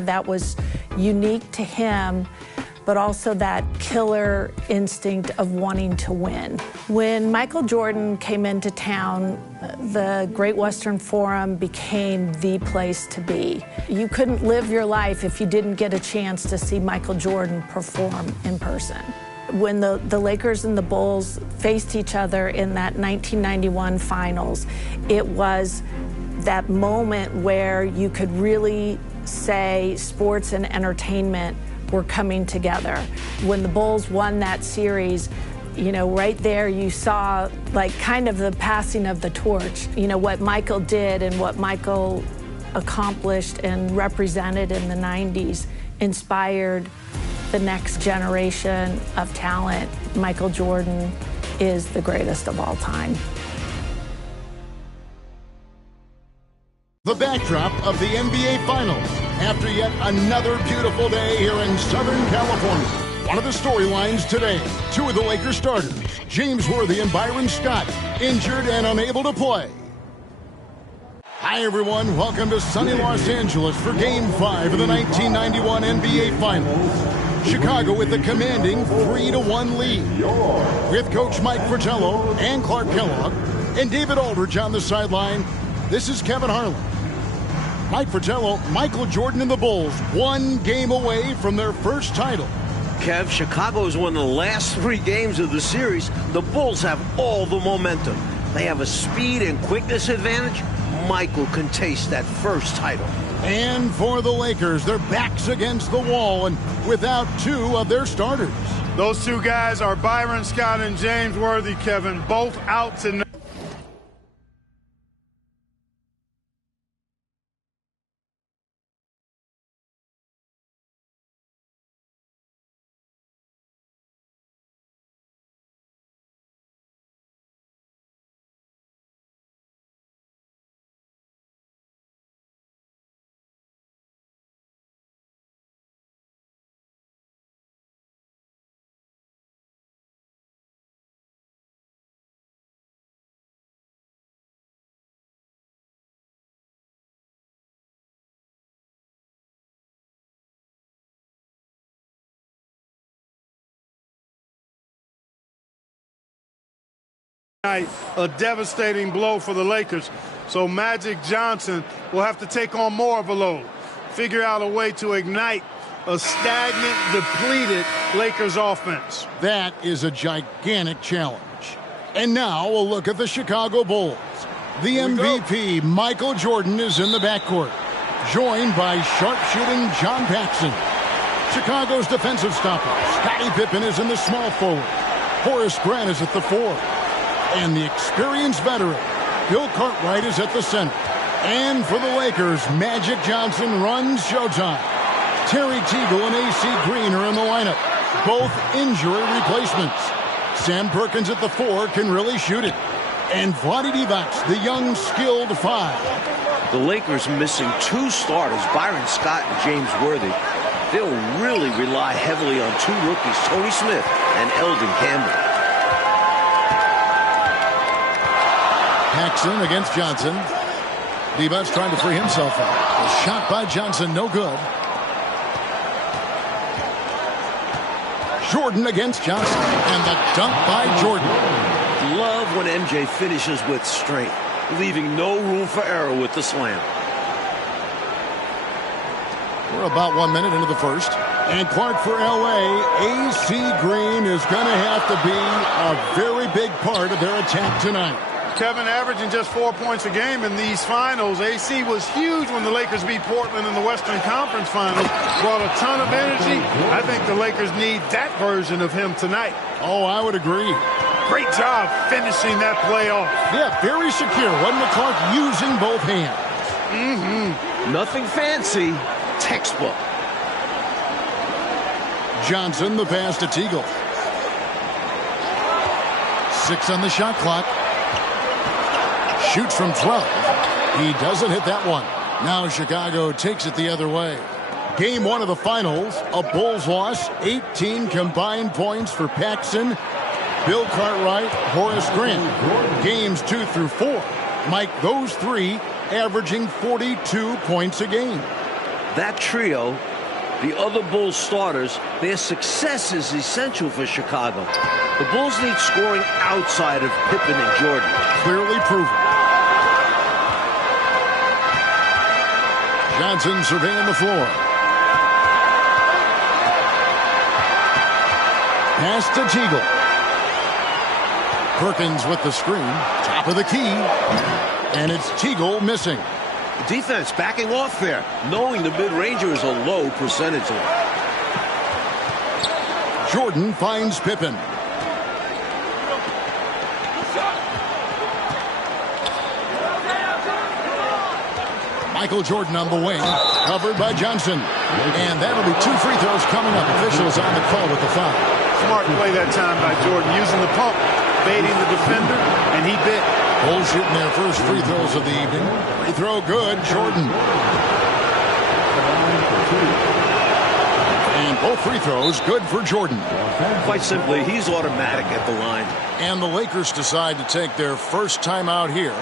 That was unique to him, but also that killer instinct of wanting to win. When Michael Jordan came into town, the Great Western Forum became the place to be. You couldn't live your life if you didn't get a chance to see Michael Jordan perform in person. When the Lakers and the Bulls faced each other in that 1991 finals, it was that moment where you could really say sports and entertainment were coming together. When the Bulls won that series, you know, right there you saw like kind of the passing of the torch. You know, what Michael did and what Michael accomplished and represented in the 90s inspired the next generation of talent. Michael Jordan is the greatest of all time. The backdrop of the NBA Finals after yet another beautiful day here in Southern California. One of the storylines today, two of the Lakers starters, James Worthy and Byron Scott, injured and unable to play. Hi everyone, welcome to sunny Los Angeles for Game 5 of the 1991 NBA Finals. Chicago with a commanding 3-1 lead. With Coach Mike Fratello and Clark Kellogg and David Aldridge on the sideline, this is Kevin Harlan. Mike Fratello, Michael Jordan and the Bulls, one game away from their first title. Kev, Chicago has won the last 3 games of the series. The Bulls have all the momentum. They have a speed and quickness advantage. Michael can taste that first title. And for the Lakers, their backs against the wall and without 2 of their starters. Those 2 guys are Byron Scott and James Worthy, Kevin, both out tonight. A devastating blow for the Lakers, so Magic Johnson will have to take on more of a load, figure out a way to ignite a stagnant, depleted Lakers offense. That is a gigantic challenge. And now a look at the Chicago Bulls. The MVP, Michael Jordan, is in the backcourt, joined by sharpshooting John Paxson. Chicago's defensive stopper, Scottie Pippen, is in the small forward. Horace Grant is at the 4. And the experienced veteran, Bill Cartwright, is at the center. And for the Lakers, Magic Johnson runs showtime. Terry Teagle and A.C. Green are in the lineup, both injury replacements. Sam Perkins at the 4 can really shoot it. And Vlade Divac, the young, skilled 5. The Lakers missing 2 starters, Byron Scott and James Worthy. They'll really rely heavily on 2 rookies, Tony Smith and Eldon Campbell. Paxson against Johnson. Divac trying to free himself up. A shot by Johnson, no good. Jordan against Johnson. And the dunk by Jordan. Love when MJ finishes with strength, leaving no room for error with the slam. We're about 1 minute into the first. And Clark for L.A. A.C. Green is going to have to be a very big part of their attack tonight. Kevin, averaging just 4 points a game in these finals. AC was huge when the Lakers beat Portland in the Western Conference Finals. Brought a ton of energy. I think the Lakers need that version of him tonight. Oh, I would agree. Great job finishing that play off. Yeah, very secure. Wasn't Clark using both hands? Nothing fancy. Textbook. Johnson, the pass to Teagle. 6 on the shot clock. Shoots from 12. He doesn't hit that one. Now Chicago takes it the other way. Game 1 of the finals, a Bulls loss. 18 combined points for Paxson, Bill Cartwright, Horace Grant. Games 2 through 4. Mike, those 3 averaging 42 points a game. That trio, the other Bulls starters, their success is essential for Chicago. The Bulls need scoring outside of Pippen and Jordan. Clearly proven. Johnson surveying the floor. Pass to Teagle. Perkins with the screen. Top of the key. And it's Teagle missing. The defense backing off there, knowing the mid-ranger is a low percentage of it. Jordan finds Pippen. Michael Jordan on the wing, covered by Johnson. And that'll be 2 free throws coming up. Officials on the call with the foul. Smart play that time by Jordan, using the pump, baiting the defender, and he bit. Bulls shooting their first free throws of the evening. Free throw good, Jordan. And both free throws good for Jordan. Quite simply, he's automatic at the line. And the Lakers decide to take their first time out here.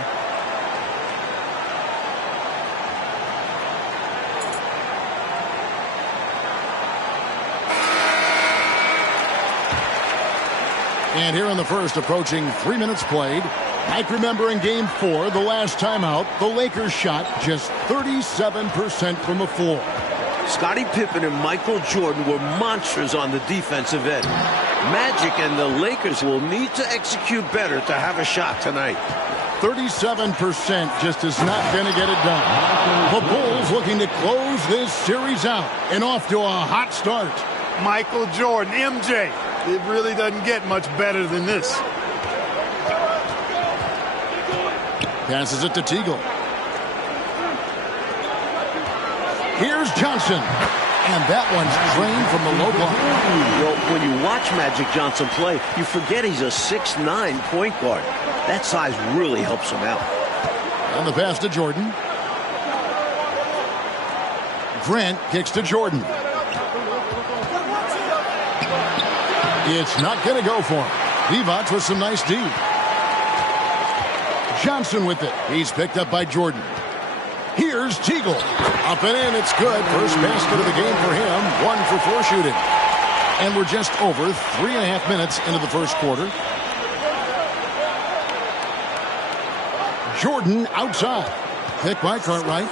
And here in the first, approaching 3 minutes played. Mike, remember in Game 4, the last time out, the Lakers shot just 37% from the floor. Scottie Pippen and Michael Jordan were monsters on the defensive end. Magic and the Lakers will need to execute better to have a shot tonight. 37% just is not going to get it done. The Bulls looking to close this series out and off to a hot start. Michael Jordan, MJ. It really doesn't get much better than this. Passes it to Teagle. Here's Johnson. And that one's drained from the low block. Well, when you watch Magic Johnson play, you forget he's a 6'9" point guard. That size really helps him out. And the pass to Jordan. Grant kicks to Jordan. It's not going to go for him. Divac with some nice D. Johnson with it. He's picked up by Jordan. Here's Teagle. Up and in. It's good. First basket of the game for him. 1 for 4 shooting. And we're just over 3.5 minutes into the first quarter. Jordan outside. Picked by Cartwright.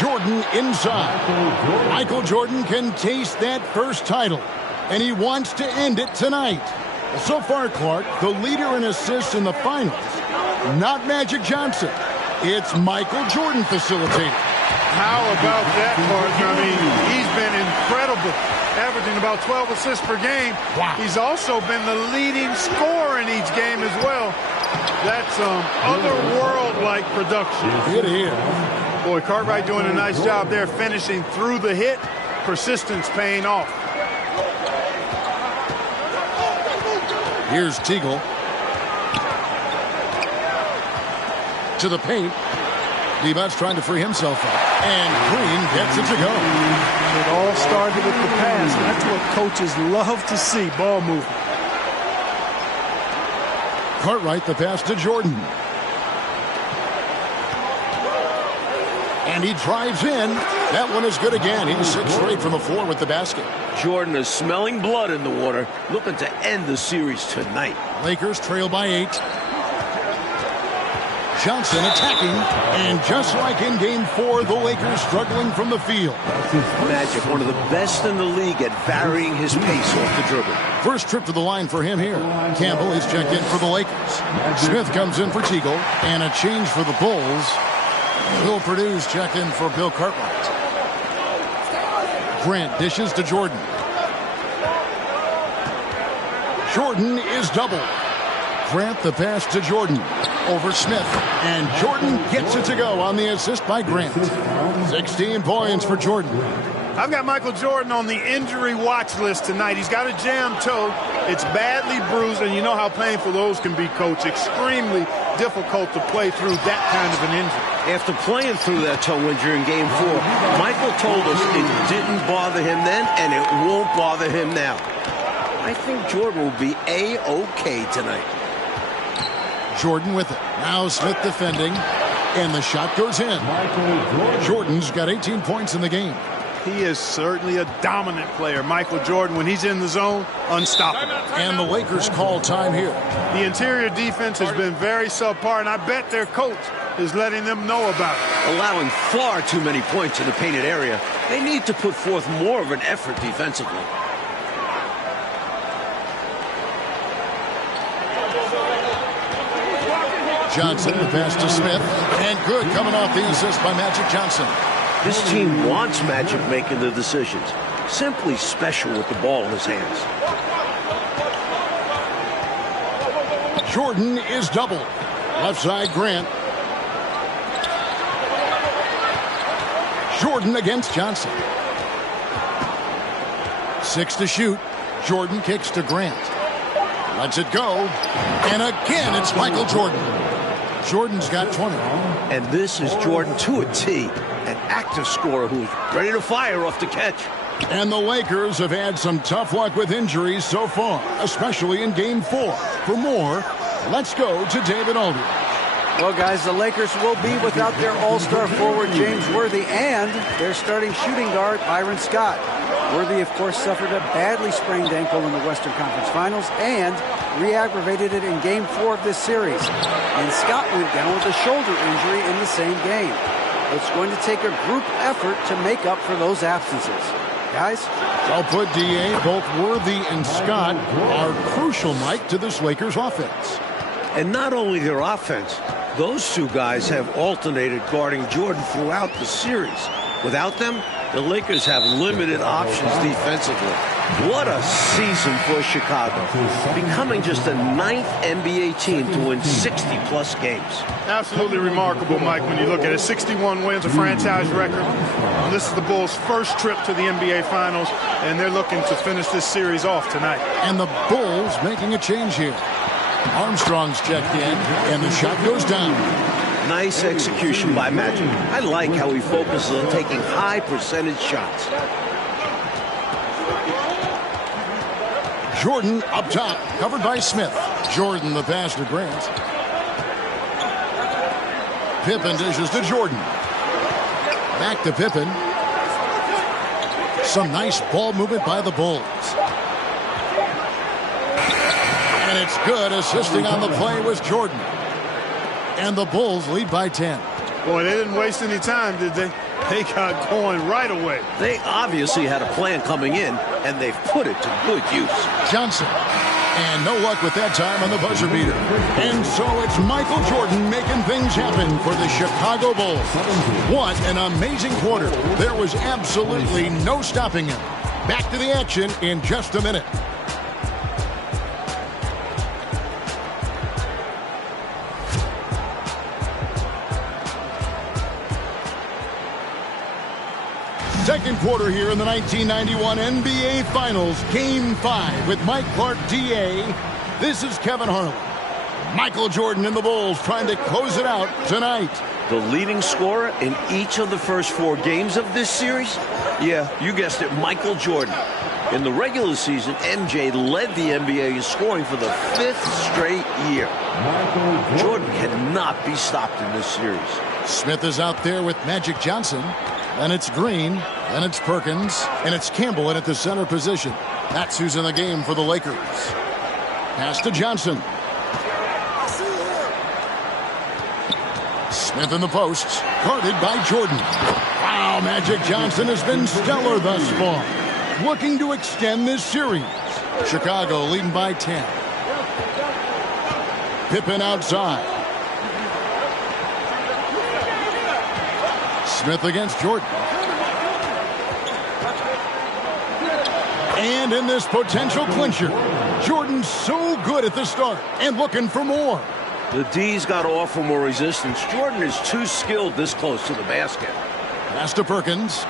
Jordan inside. Michael Jordan can taste that first title, and he wants to end it tonight. So far, Clark, the leader in assists in the finals, not Magic Johnson. It's Michael Jordan facilitating. How about that, Clark? I mean, he's been incredible, averaging about 12 assists per game. Wow. He's also been the leading scorer in each game as well. That's otherworld-like production. It is. Boy, Cartwright doing a nice job there, finishing through the hit. Persistence paying off. Here's Teagle. To the paint. Divac's trying to free himself up. And Green gets it to go. It all started with the pass. That's what coaches love to see, ball movement. Cartwright, the pass to Jordan. And he drives in. That one is good again. He's 6 straight from the floor with the basket. Jordan is smelling blood in the water, looking to end the series tonight. Lakers trail by 8. Johnson attacking. And just like in Game 4, the Lakers struggling from the field. Magic, one of the best in the league at varying his pace off the dribble. First trip to the line for him here. Campbell is checked in for the Lakers. Smith comes in for Teagle. And a change for the Bulls. Bill Purdue's checked in for Bill Cartwright. Grant dishes to Jordan. Jordan is doubled. Grant the pass to Jordan. Over Smith. And Jordan gets it to go on the assist by Grant. 16 points for Jordan. I've got Michael Jordan on the injury watch list tonight. He's got a jammed toe. It's badly bruised, and you know how painful those can be, Coach. Extremely difficult to play through that kind of an injury. After playing through that toe injury in Game 4, Michael told us it didn't bother him then, and it won't bother him now. I think Jordan will be A-OK tonight. Jordan with it. Now Smith defending. And the shot goes in. Jordan's got 18 points in the game. He is certainly a dominant player. Michael Jordan, when he's in the zone, unstoppable. And the Lakers call time here. The interior defense has been very subpar, and I bet their coach is letting them know about it. Allowing far too many points in the painted area. They need to put forth more of an effort defensively. Johnson, the pass to Smith. And good coming off the assist by Magic Johnson. This team wants Magic making the decisions. Simply special with the ball in his hands. Jordan is doubled. Left side, Grant. Jordan against Johnson. 6 to shoot. Jordan kicks to Grant. Lets it go. And again, it's Michael Jordan. Jordan's got 20. And this is Jordan to a T. An active scorer who's ready to fire off the catch. And the Lakers have had some tough luck with injuries so far, especially in Game 4. For more, let's go to David Aldridge. Well, guys, the Lakers will be without their all-star forward James Worthy and their starting shooting guard Byron Scott. Worthy, of course, suffered a badly sprained ankle in the Western Conference Finals and re-aggravated it in Game 4 of this series. And Scott went down with a shoulder injury in the same game. It's going to take a group effort to make up for those absences. Guys? I'll put DA, both Worthy and Scott are crucial, Mike, to this Lakers offense. And not only their offense, those two guys have alternated guarding Jordan throughout the series. Without them, the Lakers have limited options defensively. What a season for Chicago. Becoming just the 9th NBA team to win 60-plus games. Absolutely remarkable, Mike, when you look at it. 61 wins, a franchise record. This is the Bulls' first trip to the NBA Finals, and they're looking to finish this series off tonight. And the Bulls making a change here. Armstrong's checked in, and the shot goes down. Nice execution by Magic. I like how he focuses on taking high percentage shots. Jordan up top, covered by Smith. Jordan, the pass to Grant. Pippen dishes to Jordan. Back to Pippen. Some nice ball movement by the Bulls. And it's good. Assisting on the play was Jordan. And the Bulls lead by 10. Boy, they didn't waste any time, did they? They got going right away. They obviously had a plan coming in, and they've put it to good use. Johnson. And no luck with that time on the buzzer beater. And so it's Michael Jordan making things happen for the Chicago Bulls. What an amazing quarter. There was absolutely no stopping him. Back to the action in just a minute. Second quarter here in the 1991 NBA Finals, Game 5 with Mike Clark, DA. This is Kevin Harlan. Michael Jordan and the Bulls trying to close it out tonight. The leading scorer in each of the first 4 games of this series? Yeah, you guessed it, Michael Jordan. In the regular season, MJ led the NBA in scoring for the 5th straight year. Jordan cannot be stopped in this series. Smith is out there with Magic Johnson. Then it's Green, then it's Perkins, and it's Campbell in at the center position. That's who's in the game for the Lakers. Pass to Johnson. Smith in the post, guarded by Jordan. Wow, Magic Johnson has been stellar thus far. Looking to extend this series. Chicago leading by 10. Pippen outside. Smith against Jordan. And in this potential clincher, Jordan's so good at the start and looking for more. The D's got to offer more resistance. Jordan is too skilled this close to the basket. Pass to Perkins.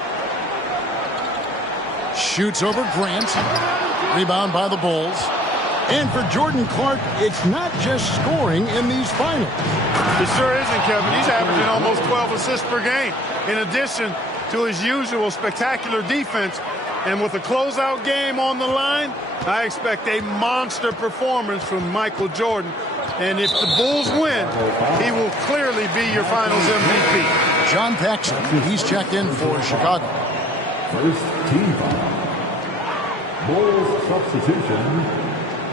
Shoots over Grant. Rebound by the Bulls. And for Jordan Clark, it's not just scoring in these finals. It sure isn't, Kevin. He's averaging almost 12 assists per game, in addition to his usual spectacular defense. And with a closeout game on the line, I expect a monster performance from Michael Jordan And if the Bulls win, he will clearly be your finals MVP. John Paxson, he's checked in for Chicago. First team foul. Bulls substitution,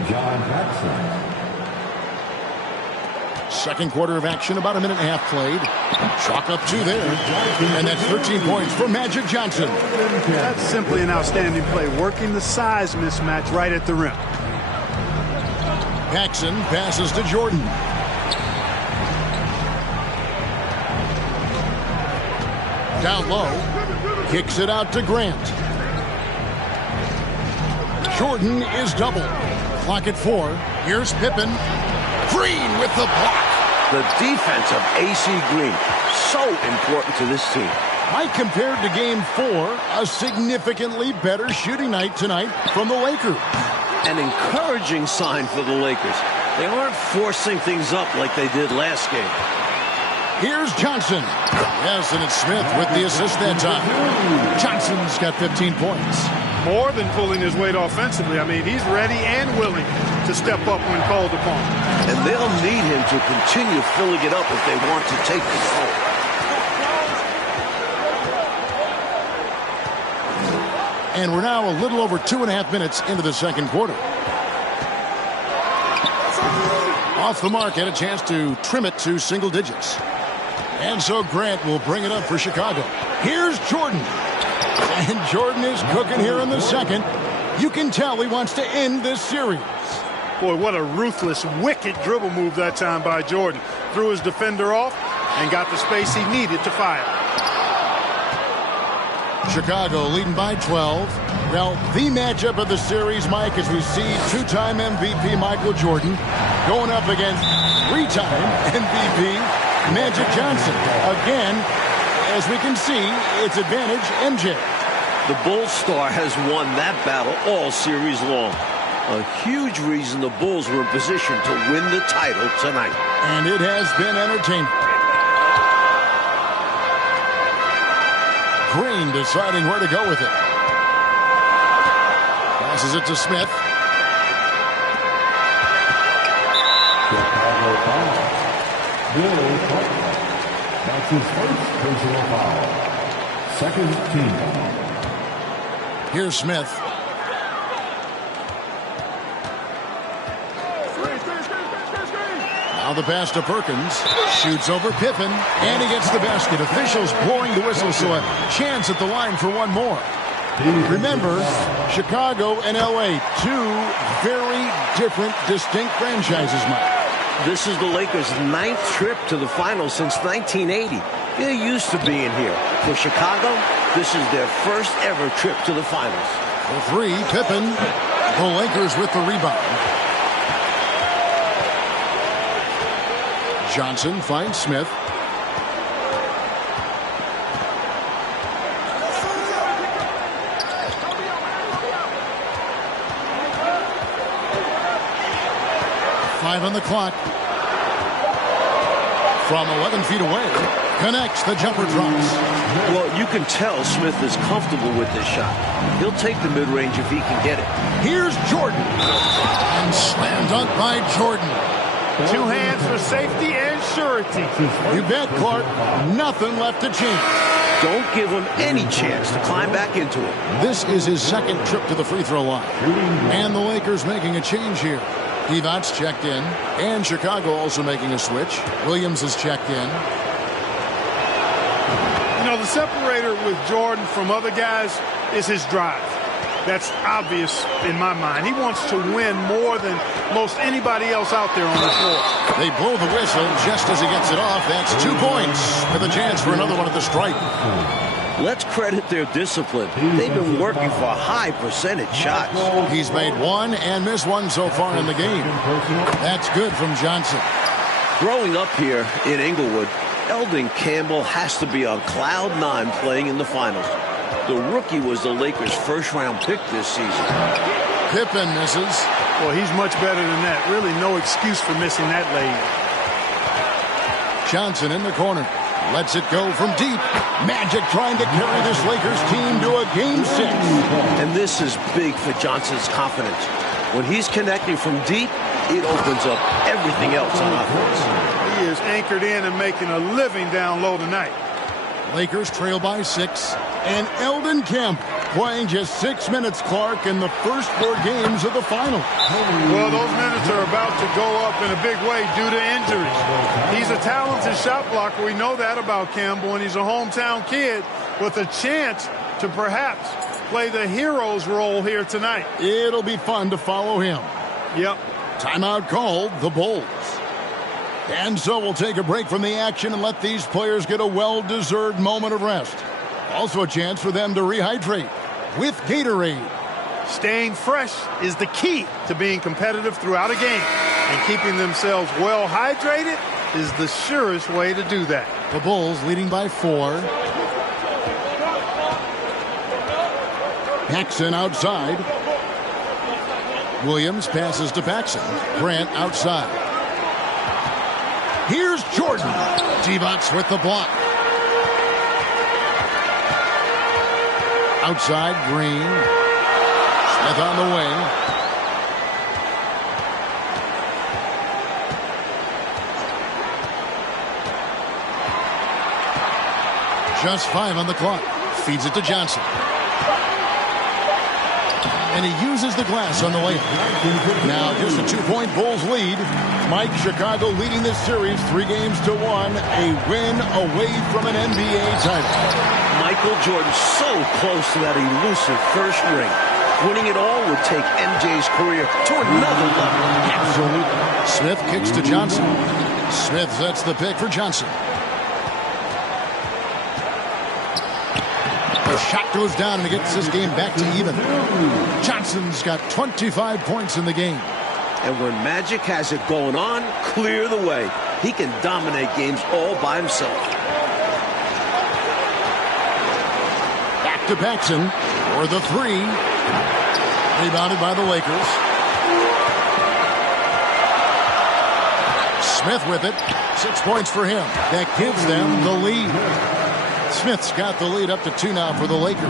John Paxson. Second quarter of action, about a minute and a half played. Chalk up 2 there. And that's 13 points for Magic Johnson. That's simply an outstanding play, working the size mismatch right at the rim. Paxson passes to Jordan. Down low. Kicks it out to Grant. Jordan is double. Clock at 4. Here's Pippen. Green with the block. The defense of AC Green, so important to this team. Mike, compared to Game 4, a significantly better shooting night tonight from the Lakers. An encouraging sign for the Lakers. They aren't forcing things up like they did last game. Here's Johnson. Yes, and it's Smith with the assist that time. Johnson's got 15 points. More than pulling his weight offensively. I mean, he's ready and willing to step up when called upon. And they'll need him to continue filling it up if they want to take control. And we're now a little over 2.5 minutes into the second quarter. Off the mark, had a chance to trim it to single digits. And so Grant will bring it up for Chicago. Here's Jordan. And Jordan is cooking here in the second. You can tell he wants to end this series. Boy, what a ruthless, wicked dribble move that time by Jordan. Threw his defender off and got the space he needed to fire. Chicago leading by 12. Well, the matchup of the series, Mike, as we see two-time MVP Michael Jordan going up against three-time MVP Magic Johnson. Again, as we can see, it's advantage MJ. The Bulls star has won that battle all series long. A huge reason the Bulls were in position to win the title tonight. And it has been entertaining. Green deciding where to go with it. Passes it to Smith. Chicago foul. Bill Clark. That's his first personal foul. Second team foul. Here's Smith. Now the pass to Perkins. Shoots over Pippen. And he gets the basket. Officials blowing the whistle, so a chance at the line for one more. Remember, Chicago and L.A., two very different, distinct franchises, Mike. This is the Lakers' 9th trip to the finals since 1980. They're used to being here. For Chicago, this is their first ever trip to the finals. For 3, Pippen. The Lakers with the rebound. Johnson finds Smith. Five on the clock. From 11 feet away. Connects, the jumper drops. Well, you can tell Smith is comfortable with this shot. He'll take the mid-range if he can get it. Here's Jordan. And slam dunk by Jordan. 2 hands for safety and surety. You bet, Clark. Nothing left to change. Don't give him any chance to climb back into it. This is his second trip to the free throw line. And the Lakers making a change here. Evans checked in. And Chicago also making a switch. Williams is checked in. You know, the separator with Jordan from other guys is his drive. That's obvious in my mind. He wants to win more than most anybody else out there on the floor. They blow the whistle just as he gets it off. That's 2 points with a chance for another one at the stripe. Let's credit their discipline. They've been working for high percentage shots. He's made 1 and missed 1 so far in the game. That's good from Johnson. Growing up here in Inglewood, Eldon Campbell has to be on cloud 9 playing in the finals. The rookie was the Lakers' first-round pick this season. Pippen misses. Well, he's much better than that. Really no excuse for missing that lead. Johnson in the corner. Lets it go from deep. Magic trying to carry this Lakers team to a Game 6. And this is big for Johnson's confidence. When he's connecting from deep, it opens up everything else on offense. He is anchored in and making a living down low tonight. Lakers trail by 6. And Eldon Campbell playing just 6 minutes, Clark, in the first 4 games of the final. Well, those minutes are about to go up in a big way due to injuries. He's a talented shot blocker. We know that about Campbell, and he's a hometown kid with a chance to perhaps play the hero's role here tonight. It'll be fun to follow him. Yep. Timeout called, the Bulls. And so we'll take a break from the action and let these players get a well-deserved moment of rest. Also a chance for them to rehydrate with Gatorade. Staying fresh is the key to being competitive throughout a game. And keeping themselves well hydrated is the surest way to do that. The Bulls leading by 4. Paxson outside. Williams passes to Paxson. Grant outside. Here's Jordan. Divac with the block. Outside, Green. Smith on the wing. Just 5 on the clock. Feeds it to Johnson. And he uses the glass on the layup. Now just a 2-point Bulls lead. Mike, Chicago leading this series 3 games to 1. A win away from an NBA title. Michael Jordan so close to that elusive first ring. Winning it all would take MJ's career to another level. Absolutely. Smith kicks to Johnson. Smith sets the pick for Johnson. The shot goes down and it gets this game back to even. Johnson's got 25 points in the game. And when Magic has it going on, clear the way. He can dominate games all by himself. Back to Paxson for the 3. Rebounded by the Lakers. Smith with it. 6 points for him. That gives them the lead. Smith's got the lead up to 2 now for the Lakers.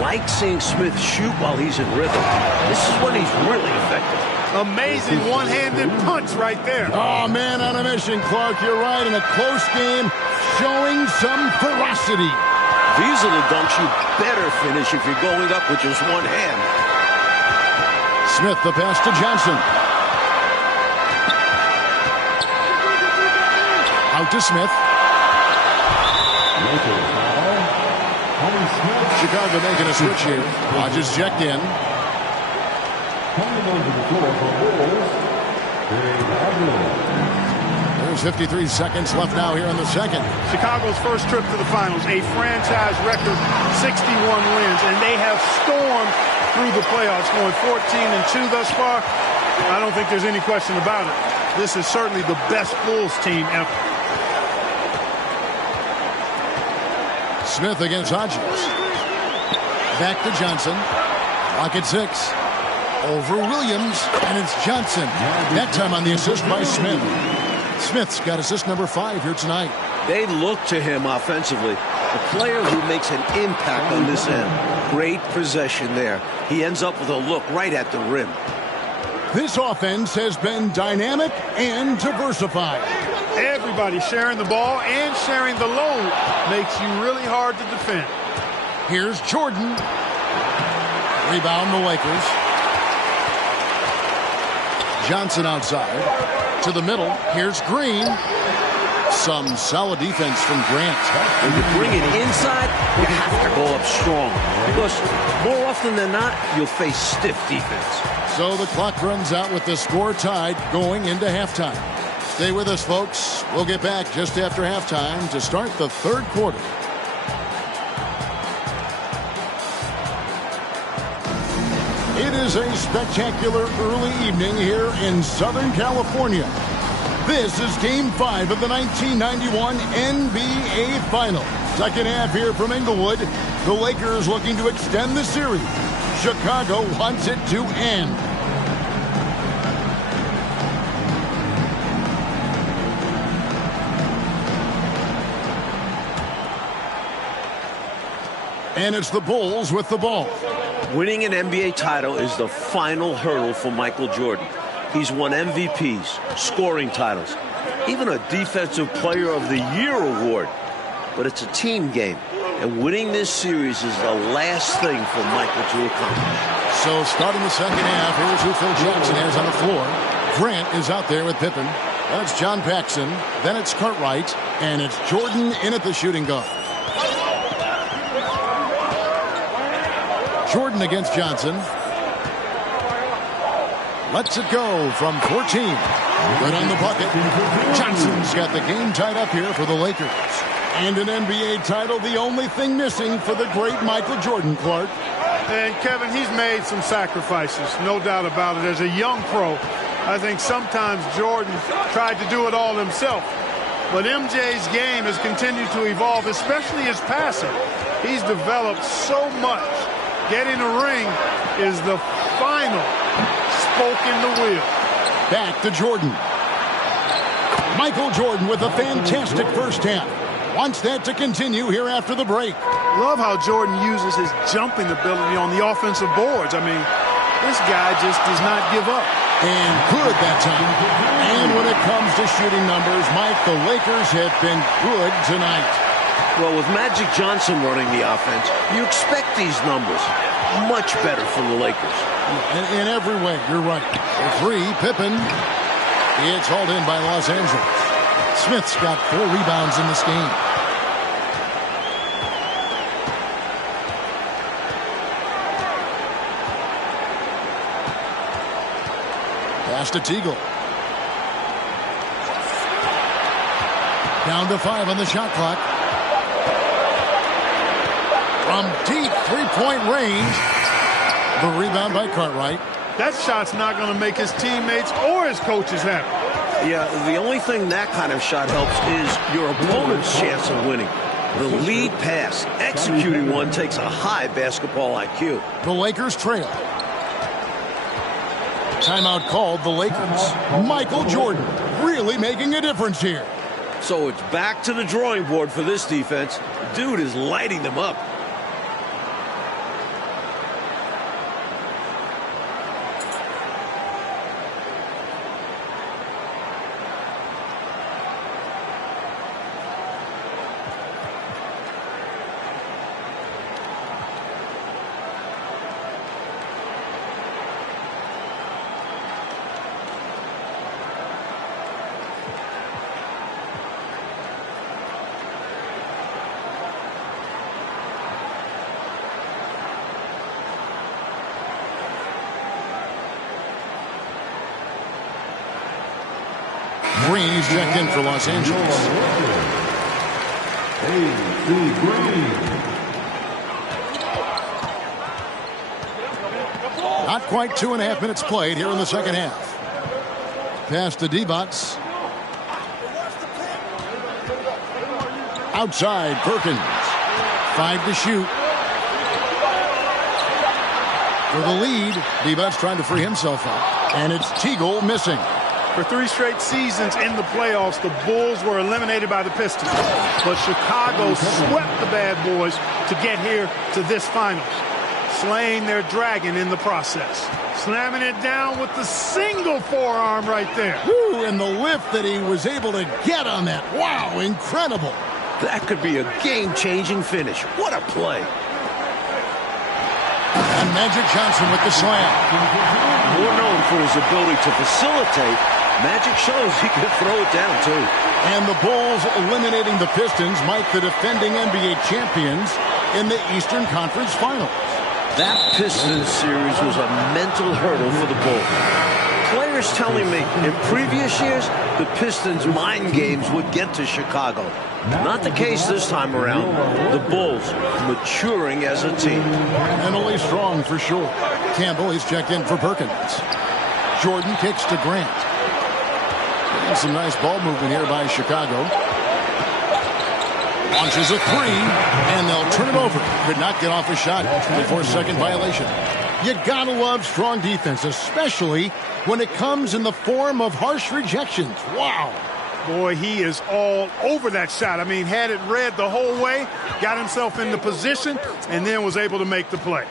Like seeing Smith shoot while he's in rhythm. This is when he's really effective. Amazing one-handed punch right there. Oh, man on a mission, Clark. You're right. In a close game, showing some ferocity. These are the dunks you better finish if you're going up with just one hand. Smith, the pass to Johnson. Out to Smith. Chicago making a switch here. Hodges checked in. There's 53 seconds left now here in the second. Chicago's first trip to the finals, a franchise record 61 wins, and they have stormed through the playoffs, going 14-2 thus far. I don't think there's any question about it. This is certainly the best Bulls team ever. Smith against Hodges. Back to Johnson. Clock at 6. Over Williams, and it's Johnson. That time on the assist by Smith. Smith's got assist number 5 here tonight. They look to him offensively. A player who makes an impact on this end. Great possession there. He ends up with a look right at the rim. This offense has been dynamic and diversified. Everybody sharing the ball and sharing the load makes you really hard to defend. Here's Jordan. Rebound the Lakers. Johnson outside. To the middle. Here's Green. Some solid defense from Grant. When you bring it inside, you have to go up strong. Because more often than not, you'll face stiff defense. So the clock runs out with the score tied going into halftime. Stay with us, folks. We'll get back just after halftime to start the third quarter. It is a spectacular early evening here in Southern California. This is Game 5 of the 1991 NBA Final. Second half here from Inglewood. The Lakers looking to extend the series. Chicago wants it to end. And it's the Bulls with the ball. Winning an NBA title is the final hurdle for Michael Jordan. He's won MVPs, scoring titles, even a Defensive Player of the Year award. But it's a team game, and winning this series is the last thing for Michael to accomplish. So starting the second half, here's who Phil Jackson has on the floor. Grant is out there with Pippen. Then it's John Paxson. Then it's Cartwright. And it's Jordan in at the shooting guard. Jordan against Johnson. Lets it go from 14. Good on the bucket. Johnson's got the game tied up here for the Lakers. And an NBA title, the only thing missing for the great Michael Jordan, Clark. And Kevin, he's made some sacrifices, no doubt about it. As a young pro, I think sometimes Jordan tried to do it all himself. But MJ's game has continued to evolve, especially his passing. He's developed so much. Getting a ring is the final spoke in the wheel. Back to Jordan. Michael Jordan with a fantastic first half. Wants that to continue here after the break. Love how Jordan uses his jumping ability on the offensive boards. I mean, this guy just does not give up. And good that time. And when it comes to shooting numbers, Mike, the Lakers have been good tonight. Well, with Magic Johnson running the offense, you expect these numbers. Much better from the Lakers. In every way, you're right. For 3, Pippen. It's hauled in by Los Angeles. Smith's got 4 rebounds in this game. Pass to Teagle. Down to 5 on the shot clock. From deep three-point range. The rebound by Cartwright. That shot's not going to make his teammates or his coaches happy. Yeah, the only thing that kind of shot helps is your opponent's chance of winning. The lead pass, executing one, takes a high basketball IQ. The Lakers trail. Timeout called the Lakers. Michael Jordan really making a difference here. So it's back to the drawing board for this defense. Dude is lighting them up. Green's checked in for Los Angeles. Not quite 2.5 minutes played here in the second half. Pass to Divac. Outside, Perkins. 5 to shoot. For the lead, Divac trying to free himself up. And it's Teagle missing. For 3 straight seasons in the playoffs, the Bulls were eliminated by the Pistons. But Chicago swept the bad boys to get here to this finals, slaying their dragon in the process. Slamming it down with the single forearm right there. Woo, and the lift that he was able to get on that. Wow, incredible. That could be a game-changing finish. What a play. And Magic Johnson with the slam. More known for his ability to facilitate, Magic shows he can throw it down, too. And the Bulls eliminating the Pistons, Mike, the defending NBA champions in the Eastern Conference Finals. That Pistons series was a mental hurdle for the Bulls. Players telling me in previous years, the Pistons' mind games would get to Chicago. Not the case this time around. The Bulls maturing as a team. Mentally strong for sure. Campbell, he's checked in for Perkins. Jordan kicks to Grant. And some nice ball movement here by Chicago. Launches a 3, and they'll turn it over. Could not get off a shot before second violation. You gotta love strong defense, especially when it comes in the form of harsh rejections. Wow. Boy, he is all over that shot. I mean, had it read the whole way, got himself into position, and then was able to make the play.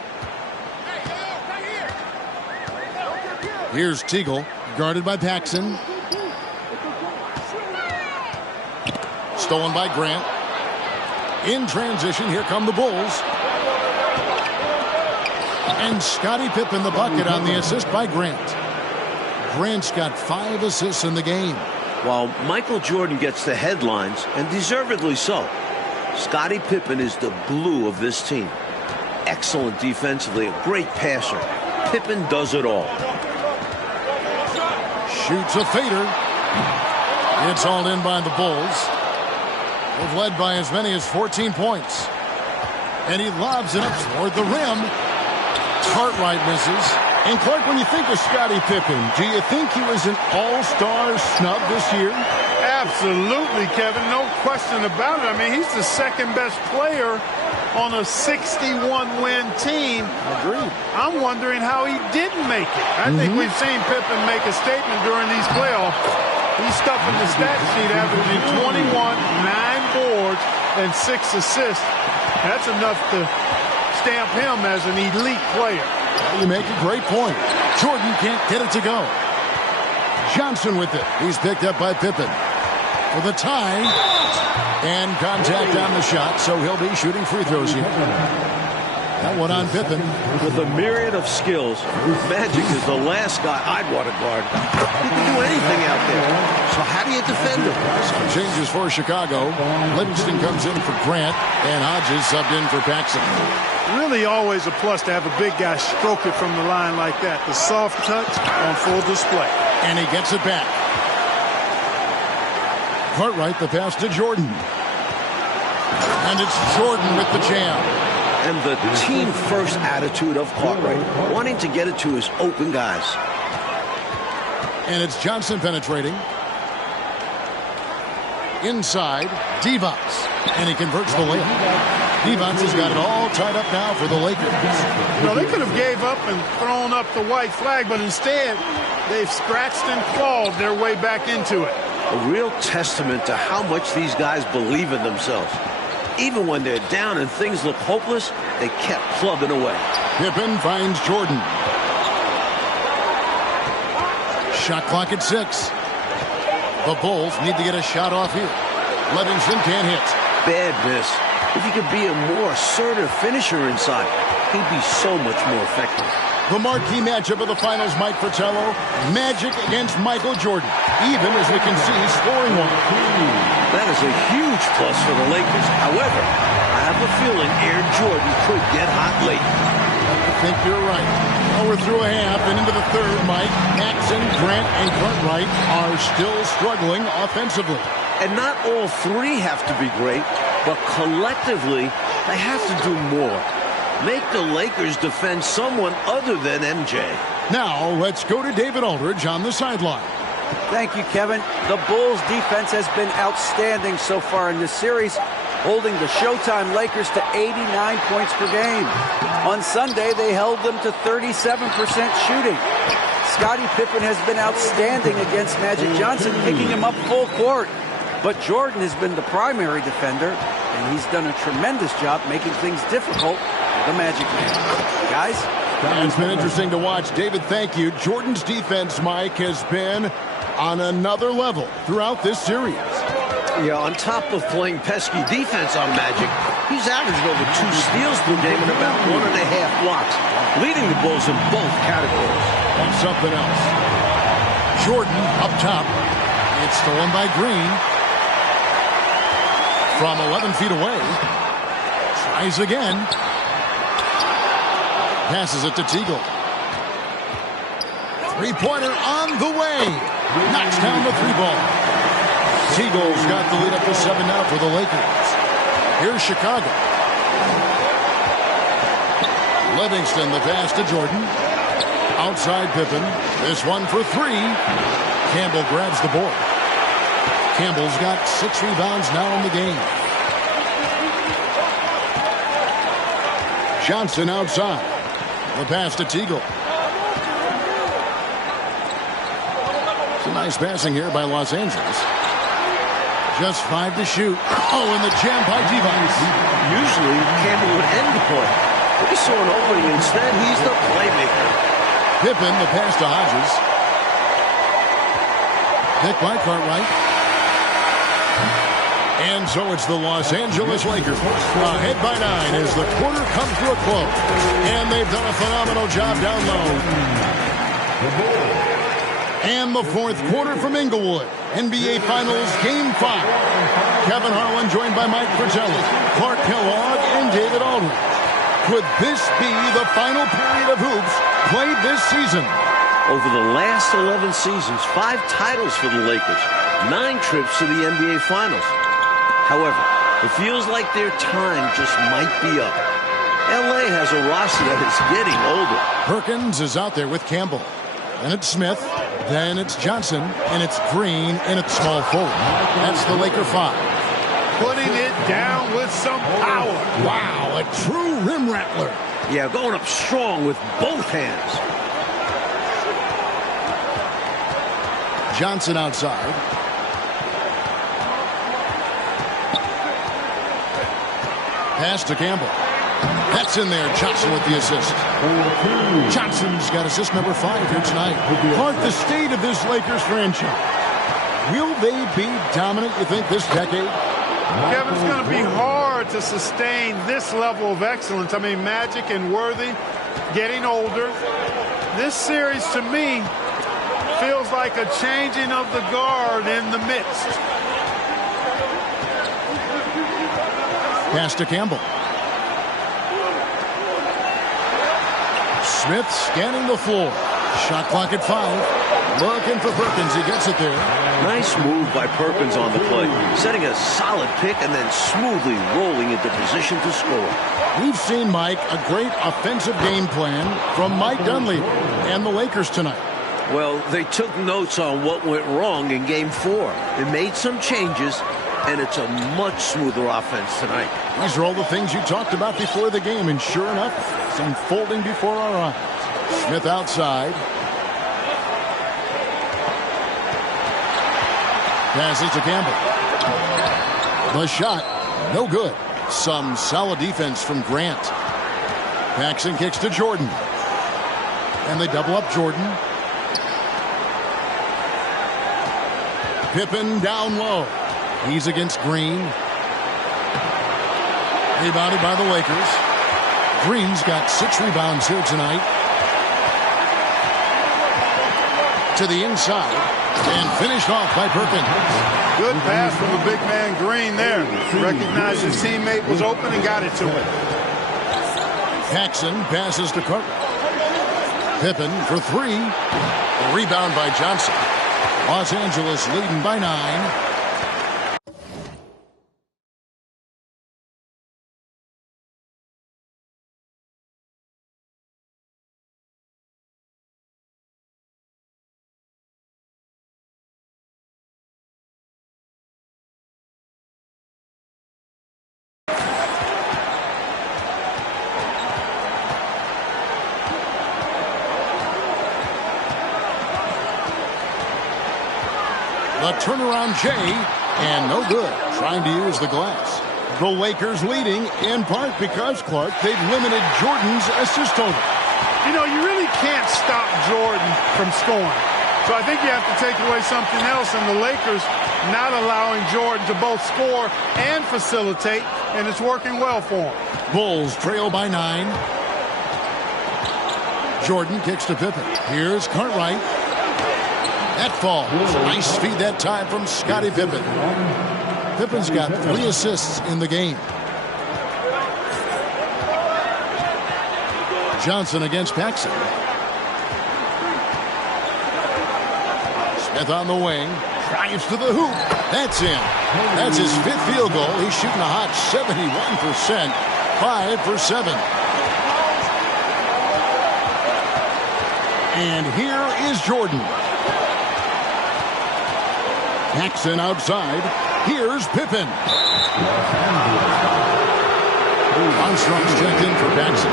Here's Teagle. Guarded by Paxson. Stolen by Grant. In transition, here come the Bulls. And Scottie Pippen the bucket on the assist by Grant. Grant's got 5 assists in the game. While Michael Jordan gets the headlines, and deservedly so, Scottie Pippen is the glue of this team. Excellent defensively, a great passer. Pippen does it all. Shoots a fader. It's hauled in by the Bulls. They've led by as many as 14 points. And he lobs it up toward the rim. Cartwright misses. And Clark, when you think of Scottie Pippen, do you think he was an all-star snub this year? Absolutely, Kevin. No question about it. I mean, he's the second best player on a 61-win team. Agreed. I'm wondering how he didn't make it. I think we've seen Pippen make a statement during these playoffs. He's stuffing the stat sheet, averaging 21, 9 boards, and 6 assists. That's enough to stamp him as an elite player. You make a great point. Jordan can't get it to go. Johnson with it. He's picked up by Pippen. For the tie. And contact on the shot, so he'll be shooting free throws here. That one on Pippen. With a myriad of skills, Magic is the last guy I'd want to guard. He can do anything out there. So how do you defend him? Some changes for Chicago. Livingston comes in for Grant, and Hodges subbed in for Paxson. Really always a plus to have a big guy stroke it from the line like that. The soft touch on full display. And he gets it back. Cartwright, the pass to Jordan. And it's Jordan with the jam. And the team-first attitude of Cartwright, wanting to get it to his open guys. And it's Johnson penetrating. Inside, Devos. And he converts the layup. Devos has got it all tied up now for the Lakers. You know, they could have gave up and thrown up the white flag, but instead, they've scratched and clawed their way back into it. A real testament to how much these guys believe in themselves. Even when they're down and things look hopeless, they kept plugging away. Pippen finds Jordan. Shot clock at 6. The Bulls need to get a shot off here. Livingston can't hit. Bad miss. If he could be a more assertive finisher inside, he'd be so much more effective. The marquee matchup of the finals, Mike Fratello. Magic against Michael Jordan. Even as we can see, scoring one. That is a huge plus for the Lakers. However, I have a feeling Air Jordan could get hot late. I think you're right. Well, we're through a half and into the third, Mike. Paxson, Grant, and Cartwright are still struggling offensively. And not all three have to be great, but collectively, they have to do more. Make the Lakers defend someone other than MJ. Now, let's go to David Aldridge on the sideline. Thank you, Kevin. The Bulls' defense has been outstanding so far in this series, holding the Showtime Lakers to 89 points per game. On Sunday, they held them to 37% shooting. Scottie Pippen has been outstanding against Magic Johnson, picking him up full court. But Jordan has been the primary defender, and he's done a tremendous job making things difficult for the Magic Man. Guys? It's been interesting to watch. David, thank you. Jordan's defense, Mike, has been on another level throughout this series. Yeah, on top of playing pesky defense on Magic, he's averaged over 2 steals per game and about 1.5 blocks, leading the Bulls in both categories. That's something else. Jordan up top. It's stolen by Green. From 11 feet away. Tries again. Passes it to Teagle. Three-pointer on the way. Knocks down the 3-ball. Teagle's got the lead up to 7 now for the Lakers. Here's Chicago. Livingston, the pass to Jordan. Outside Pippen. This one for 3. Campbell grabs the board. Campbell's got 6 rebounds now in the game. Johnson outside. The pass to Teagle. It's a nice passing here by Los Angeles. Just 5 to shoot. Oh, and the jam by Devos. Usually, Campbell would end the play. But he saw an opening. Instead, he's the playmaker. Pippen, the pass to Hodges. Pick by Cartwright. And so it's the Los Angeles Lakers ahead by 9 as the quarter comes to a close. And they've done a phenomenal job down low. And the fourth quarter from Inglewood. NBA Finals Game 5. Kevin Harlan joined by Mike Fratelli, Clark Kellogg, and David Aldridge. Could this be the final period of hoops played this season? Over the last 11 seasons, 5 titles for the Lakers, 9 trips to the NBA Finals. However, it feels like their time just might be up. LA has a roster that is getting older. Perkins is out there with Campbell. Then it's Smith. Then it's Johnson. And it's Green. And it's small forward. That's the Laker 5. Putting it down with some power. Wow, a true rim rattler. Yeah, going up strong with both hands. Johnson outside. Pass to Campbell. That's in there. Johnson with the assist. Johnson's got assist number 5 here tonight. Clark, the state of this Lakers franchise. Will they be dominant, you think, this decade? Kevin, it's going to be hard to sustain this level of excellence. I mean, Magic and Worthy getting older. This series, to me, feels like a changing of the guard in the midst. Pass to Campbell. Smith scanning the floor. Shot clock at 5. Looking for Perkins. He gets it there. Nice move by Perkins on the play. Setting a solid pick and then smoothly rolling into position to score. We've seen, Mike, a great offensive game plan from Mike Dunleavy and the Lakers tonight. Well, they took notes on what went wrong in Game 4. They made some changes, and it's a much smoother offense tonight. These are all the things you talked about before the game, and sure enough, it's unfolding before our eyes. Smith outside. Passes to Campbell. The shot, no good. Some solid defense from Grant. Paxson kicks to Jordan. And they double up Jordan. Pippen down low. He's against Green. Rebounded by the Lakers. Green's got 6 rebounds here tonight. To the inside. And finished off by Perkins. Good pass from the big man Green there. Recognized his teammate was open and got it to him. Paxson passes to Carter. Pippen for 3. A rebound by Johnson. Los Angeles leading by 9. The turnaround J, and no good. Trying to use the glass. The Lakers leading in part because, Clark, they've limited Jordan's assist total. You know, you really can't stop Jordan from scoring. So I think you have to take away something else, and the Lakers not allowing Jordan to both score and facilitate, and it's working well for him. Bulls trail by 9. Jordan kicks to Pippen. Here's Cartwright. That falls. Nice feed that time from Scottie Pippen. Pippen's got 3 assists in the game. Johnson against Paxson. Smith on the wing. Drives to the hoop. That's in. That's his 5th field goal. He's shooting a hot 71%. 5 for 7. And here is Jordan. Paxson outside. Here's Pippen. Armstrong's checked in for Paxson.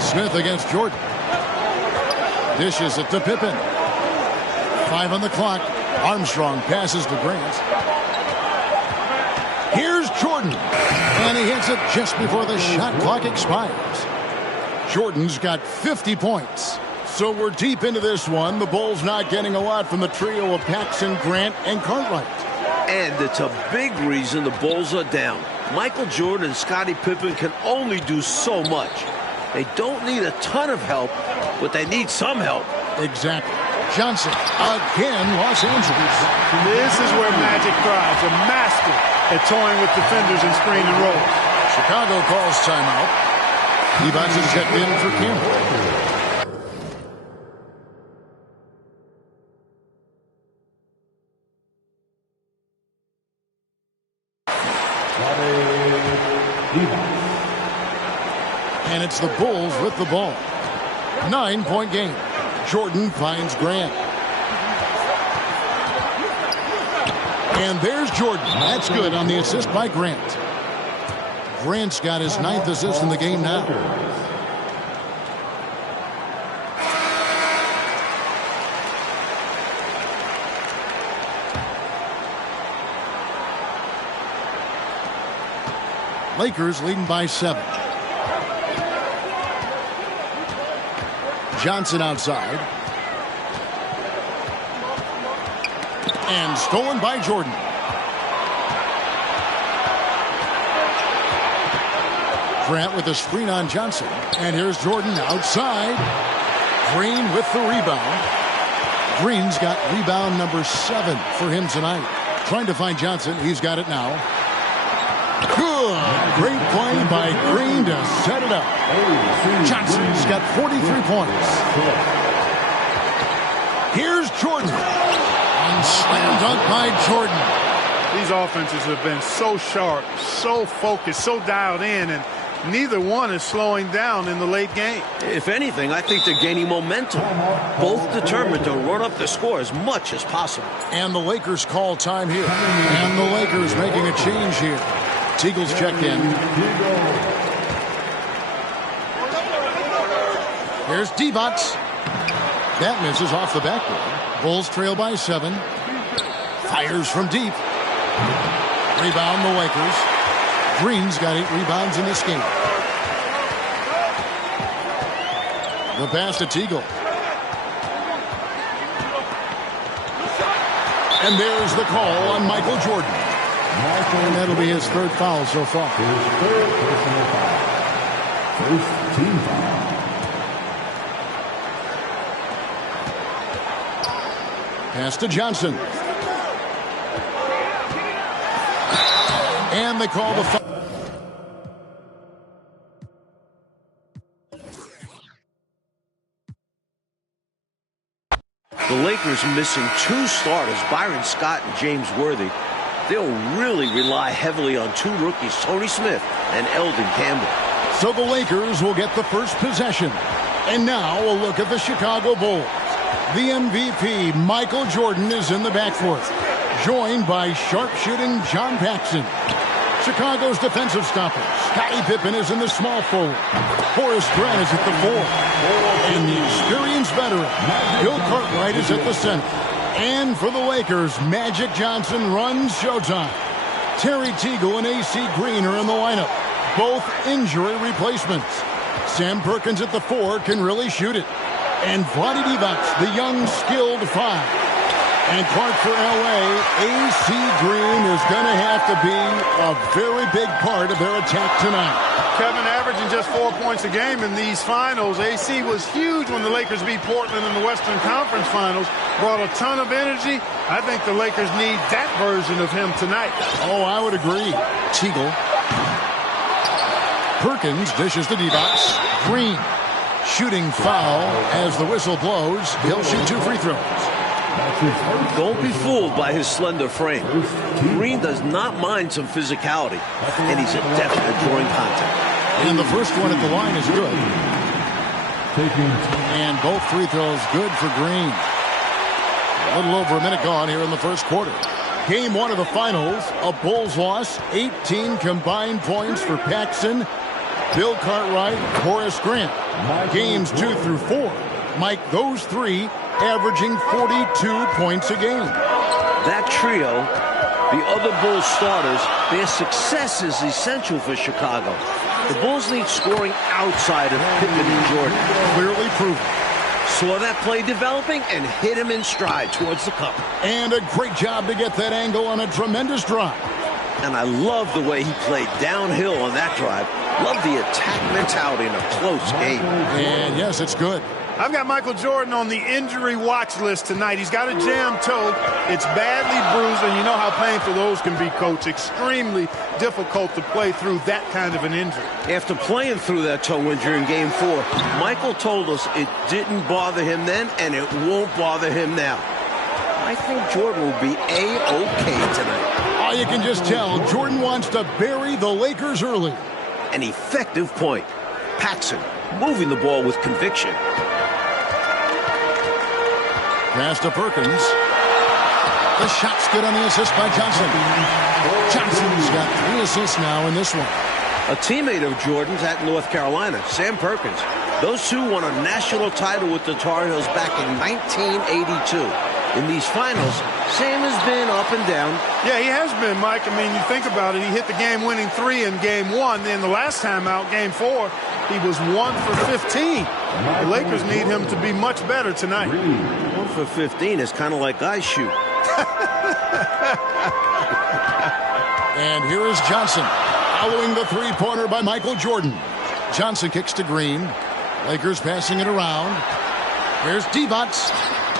Smith against Jordan. Dishes it to Pippen. 5 on the clock. Armstrong passes to Grant. Here's Jordan. And he hits it just before the shot clock expires. Jordan's got 50 points. So we're deep into this one. The Bulls not getting a lot from the trio of Paxson, Grant, and Cartwright. And it's a big reason the Bulls are down. Michael Jordan and Scottie Pippen can only do so much. They don't need a ton of help, but they need some help. Exactly. Johnson, again, Los Angeles. This is where Magic thrives, a master at toying with defenders and screen and roll. Chicago calls timeout. Levi's is stepped in for Campbell. And it's the Bulls with the ball. 9-point game. Jordan finds Grant. And there's Jordan. That's good on the assist by Grant. Grant's got his 9th assist in the game now. Lakers leading by 7. Johnson outside. And stolen by Jordan. Grant with a screen on Johnson. And here's Jordan outside. Green with the rebound. Green's got rebound number 7 for him tonight. Trying to find Johnson. He's got it now. Good. Great play by Green to set it up. Johnson's got 43 points. Here's Jordan. And slam dunk by Jordan. These offenses have been so sharp, so focused, so dialed in, and neither one is slowing down in the late game. If anything, I think they're gaining momentum. Both determined to run up the score as much as possible. And the Lakers call time here. And the Lakers making a change here. Teagle's checked in. Here's D-Bots. That misses off the backboard. Bulls trail by 7. Fires from deep. Rebound the Lakers. Green's got 8 rebounds in this game. The pass to Teagle. And there's the call on Michael Jordan. And that'll be his 3rd foul so far. His 3rd personal foul. First team foul. Pass to Johnson. And they call the foul. The Lakers missing 2 starters, Byron Scott and James Worthy. They'll really rely heavily on 2 rookies, Tony Smith and Eldon Campbell. So the Lakers will get the first possession. And now a look at the Chicago Bulls. The MVP, Michael Jordan, is in the backcourt, joined by sharpshooting John Paxson. Chicago's defensive stopper, Scottie Pippen, is in the small forward. Horace Grant is at the 4. And the experienced veteran, Bill Cartwright, is at the center. And for the Lakers, Magic Johnson runs showtime. Terry Teagle and A.C. Green are in the lineup, both injury replacements. Sam Perkins at the 4 can really shoot it. And Vlade Divac, the young, skilled 5. And Clark for L.A., A.C. Green is going to have to be a very big part of their attack tonight. Kevin, averaging just 4 points a game in these finals. AC was huge when the Lakers beat Portland in the Western Conference Finals. Brought a ton of energy. I think the Lakers need that version of him tonight. Oh, I would agree. Teagle. Perkins dishes to Divac. Green. Shooting foul as the whistle blows. He'll shoot 2 free throws. Don't be fooled by his slender frame. Green does not mind some physicality, and he's adept at drawing contact. And the first one at the line is good. And both free throws good for Green. A little over a minute gone here in the first quarter. Game 1 of the finals, a Bulls loss. 18 combined points for Paxson, Bill Cartwright, Horace Grant. Games 2 through 4, Mike, those 3 averaging 42 points a game. That trio the other Bulls starters, their success is essential for Chicago. The Bulls need scoring outside of Pippen and Jordan. Clearly proven. Saw that play developing and hit him in stride towards the cup. And a great job to get that angle on a tremendous drive. And I love the way he played downhill on that drive. Love the attack mentality in a close game. And yes, it's good. I've got Michael Jordan on the injury watch list tonight. He's got a jammed toe. It's badly bruised, and you know how painful those can be, Coach. Extremely difficult to play through that kind of an injury. After playing through that toe injury in Game 4, Michael told us it didn't bother him then, and it won't bother him now. I think Jordan will be A-OK tonight. Oh, you can just tell Jordan wants to bury the Lakers early. An effective point. Paxson moving the ball with conviction. Pass to Perkins. The shot's good on the assist by Johnson. Johnson's got 3 assists now in this one. A teammate of Jordan's at North Carolina, Sam Perkins. Those two won a national title with the Tar Heels back in 1982. In these finals, Sam has been up and down. Yeah, he has been, Mike. I mean, you think about it. He hit the game-winning 3 in Game 1. Then the last time out, Game 4, he was 1 for 15. The Lakers need him to be much better tonight. 1 for 15 is kind of like I shoot. And here is Johnson, following the three-pointer by Michael Jordan. Johnson kicks to Green. Lakers passing it around. Here's Divac,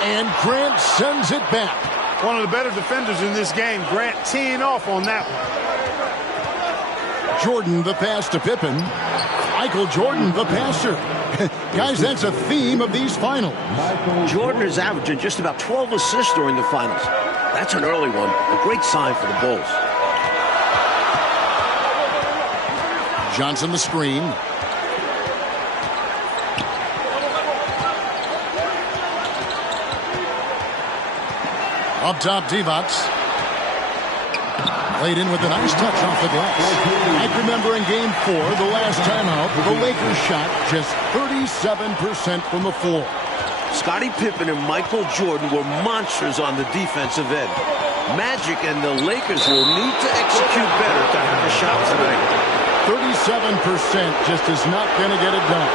and Grant sends it back. One of the better defenders in this game. Grant teeing off on that one. Jordan the pass to Pippen. Michael Jordan the passer. Guys, that's a theme of these finals. Jordan is averaging just about 12 assists during the finals. That's an early one. A great sign for the Bulls. Johnson the screen. Up top, Divac. Played in with a nice touch off the glass. I remember in Game 4, the last time out, the Lakers shot just 37% from the floor. Scottie Pippen and Michael Jordan were monsters on the defensive end. Magic and the Lakers will need to execute better to have a shot tonight. 37% just is not going to get it done.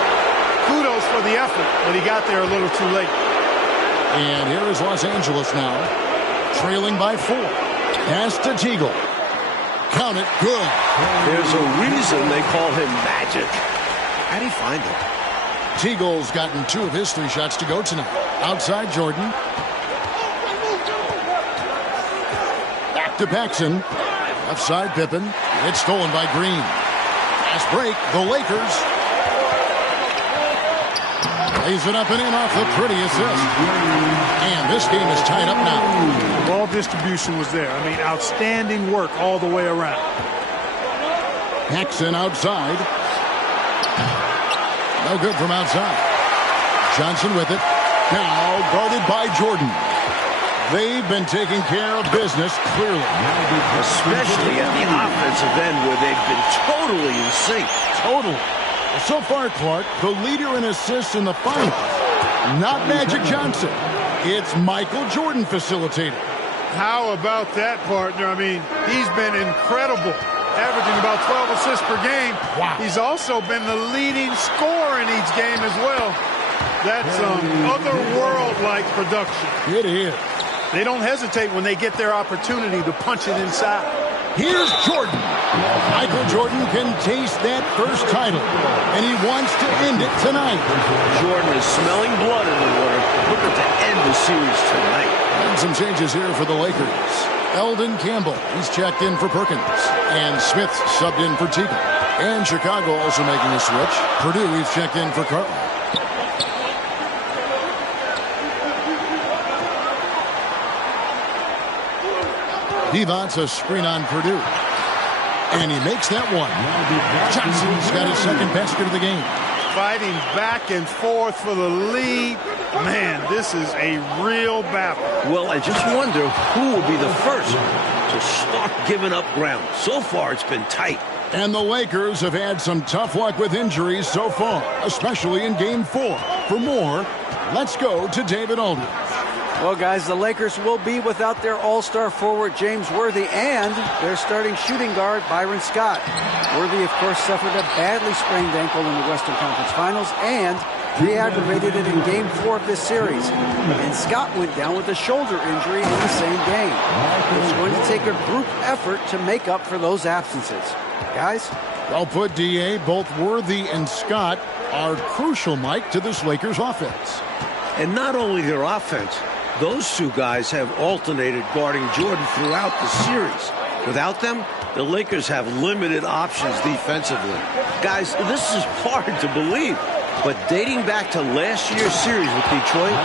Kudos for the effort, but he got there a little too late. And here is Los Angeles now, trailing by 4. Pass to Teagle. Count it, good. There's a reason they call him Magic. How'd he find it? Teagle's gotten 2 of his 3 shots to go tonight. Outside Jordan. Back to Paxson. Left side Pippen. It's stolen by Green. Fast break, the Lakers. Lays it up and in off the pretty assist. And this game is tied up now. Ball distribution was there. I mean, outstanding work all the way around. Paxson outside. No good from outside. Johnson with it. Now guarded by Jordan. They've been taking care of business clearly. Especially at the offensive end where they've been totally in sync. Totally. So far, Clark, the leader in assists in the finals, not Magic Johnson. It's Michael Jordan facilitating. How about that, partner? I mean, he's been incredible, averaging about 12 assists per game. Wow. He's also been the leading scorer in each game as well. That's otherworld-like production. It is. They don't hesitate when they get their opportunity to punch it inside. Here's Jordan. Michael Jordan can taste that first title, and he wants to end it tonight. Jordan is smelling blood in the water, looking to end the series tonight. And some changes here for the Lakers. Eldon Campbell, he's checked in for Perkins, and Smith's subbed in for Teagle. And Chicago also making a switch. Purdue, he's checked in for Carton. Divac a screen on Purdue. And he makes that one. Johnson's got his second basket of the game. Fighting back and forth for the lead. Man, this is a real battle. Well, I just wonder who will be the first to start giving up ground. So far, it's been tight. And the Lakers have had some tough luck with injuries so far, especially in Game 4. For more, let's go to David Aldridge. Well, guys, the Lakers will be without their all-star forward James Worthy and their starting shooting guard Byron Scott. Worthy, of course, suffered a badly sprained ankle in the Western Conference Finals and re-aggravated it in Game 4 of this series. And Scott went down with a shoulder injury in the same game. It's going to take a group effort to make up for those absences. Guys? Well put, D.A. Both Worthy and Scott are crucial, Mike, to this Lakers offense. And not only their offense, those two guys have alternated guarding Jordan throughout the series. Without them, the Lakers have limited options defensively. Guys, this is hard to believe, but dating back to last year's series with Detroit,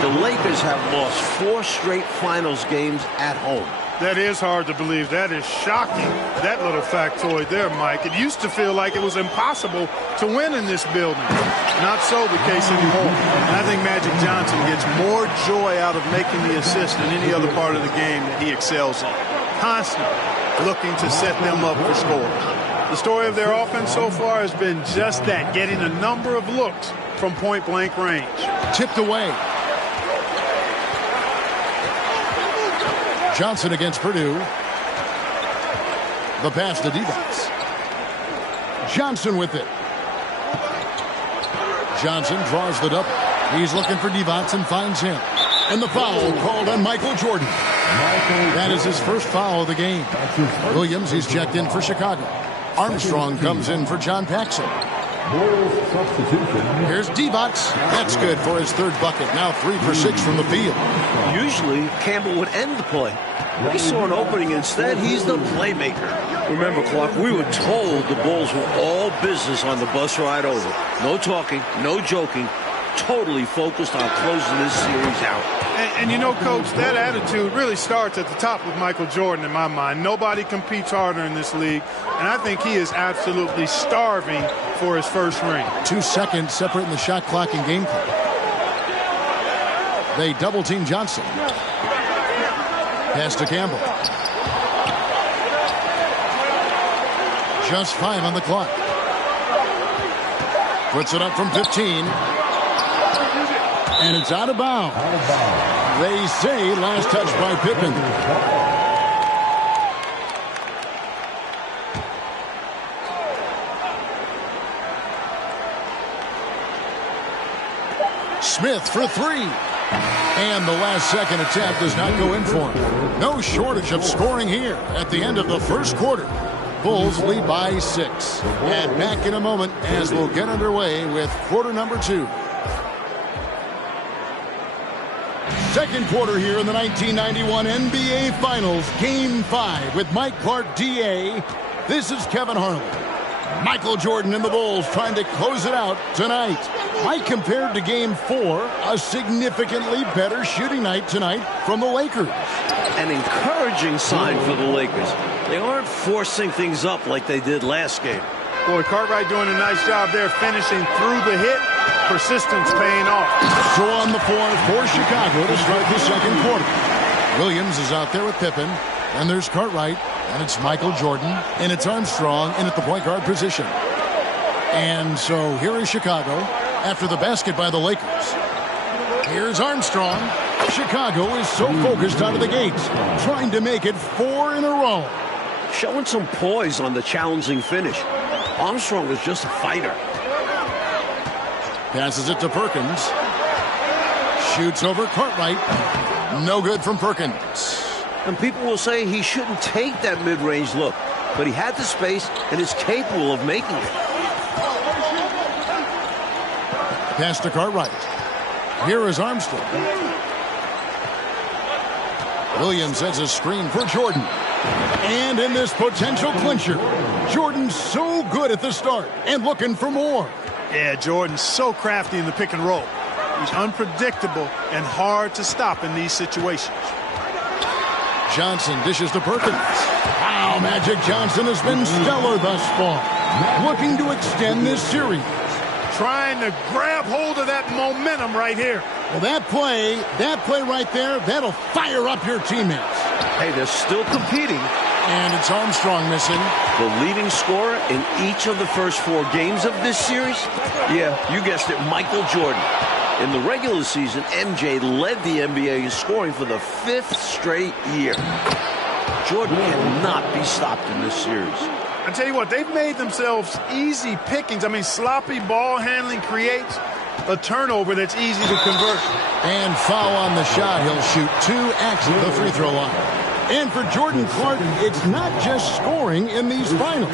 the Lakers have lost 4 straight finals games at home. That is hard to believe. That is shocking, that little factoid there, Mike. It used to feel like it was impossible to win in this building. Not so the case anymore. And I think Magic Johnson gets more joy out of making the assist than any other part of the game that he excels in. Constantly looking to set them up for scoring. The story of their offense so far has been just that, getting a number of looks from point-blank range. Tipped away. Johnson against Purdue. The pass to Divac. Johnson with it. Johnson draws the double. He's looking for Divac and finds him. And the foul called on Michael Jordan. That is his first foul of the game. Williams, he's checked in for Chicago. Armstrong comes in for John Paxson. Here's Divac. That's good for his third bucket. Now 3 for 6 from the field. Usually, Campbell would end the play. He saw an opening instead. He's the playmaker. Remember, Clark, we were told the Bulls were all business on the bus ride over. No talking, no joking. Totally focused on closing this series out. And you know, Coach, that attitude really starts at the top with Michael Jordan in my mind. Nobody competes harder in this league, and I think he is absolutely starving for his first ring. 2 seconds separating the shot clock and game clock. They double-team Johnson. Pass to Campbell. Just 5 on the clock. Puts it up from 15. And it's out of bounds. They say last touch by Pippen. Smith for 3. And the last second attempt does not go in for him. No shortage of scoring here at the end of the first quarter. Bulls lead by 6. And back in a moment as we'll get underway with quarter number 2. Second quarter here in the 1991 NBA Finals, Game 5 with Mike Clark, D.A. This is Kevin Harlan. Michael Jordan and the Bulls trying to close it out tonight. Mike, compared to Game 4, a significantly better shooting night tonight from the Lakers. An encouraging sign for the Lakers. They aren't forcing things up like they did last game. Boy, Cartwright doing a nice job there finishing through the hit. Persistence paying off. So on the floor for Chicago to start the second quarter. Williams is out there with Pippen. And there's Cartwright. And it's Michael Jordan. And it's Armstrong in at the point guard position. And so here is Chicago after the basket by the Lakers. Here's Armstrong. Chicago is so focused out of the gates, trying to make it 4 in a row. Showing some poise on the challenging finish. Armstrong was just a fighter. Passes it to Perkins. Shoots over Cartwright. No good from Perkins. And people will say he shouldn't take that mid-range look, but he had the space and is capable of making it. Pass to Cartwright. Here is Armstrong. Williams has a screen for Jordan. And in this potential clincher, Jordan's so good at the start and looking for more. Yeah, Jordan's so crafty in the pick and roll. He's unpredictable and hard to stop in these situations. Johnson dishes to Perkins. Wow, Magic Johnson has been stellar thus far. Looking to extend this series. Trying to grab hold of that momentum right here. Well, that play right there, that'll fire up your teammates. Hey, they're still competing. And it's Armstrong missing. The leading scorer in each of the first 4 games of this series? Yeah, you guessed it, Michael Jordan. In the regular season, MJ led the NBA in scoring for the 5th straight year. Jordan cannot be stopped in this series. I tell you what, they've made themselves easy pickings. I mean, sloppy ball handling creates a turnover that's easy to convert. And foul on the shot. He'll shoot 2 at the free throw line. And for Jordan Clark, it's not just scoring in these finals.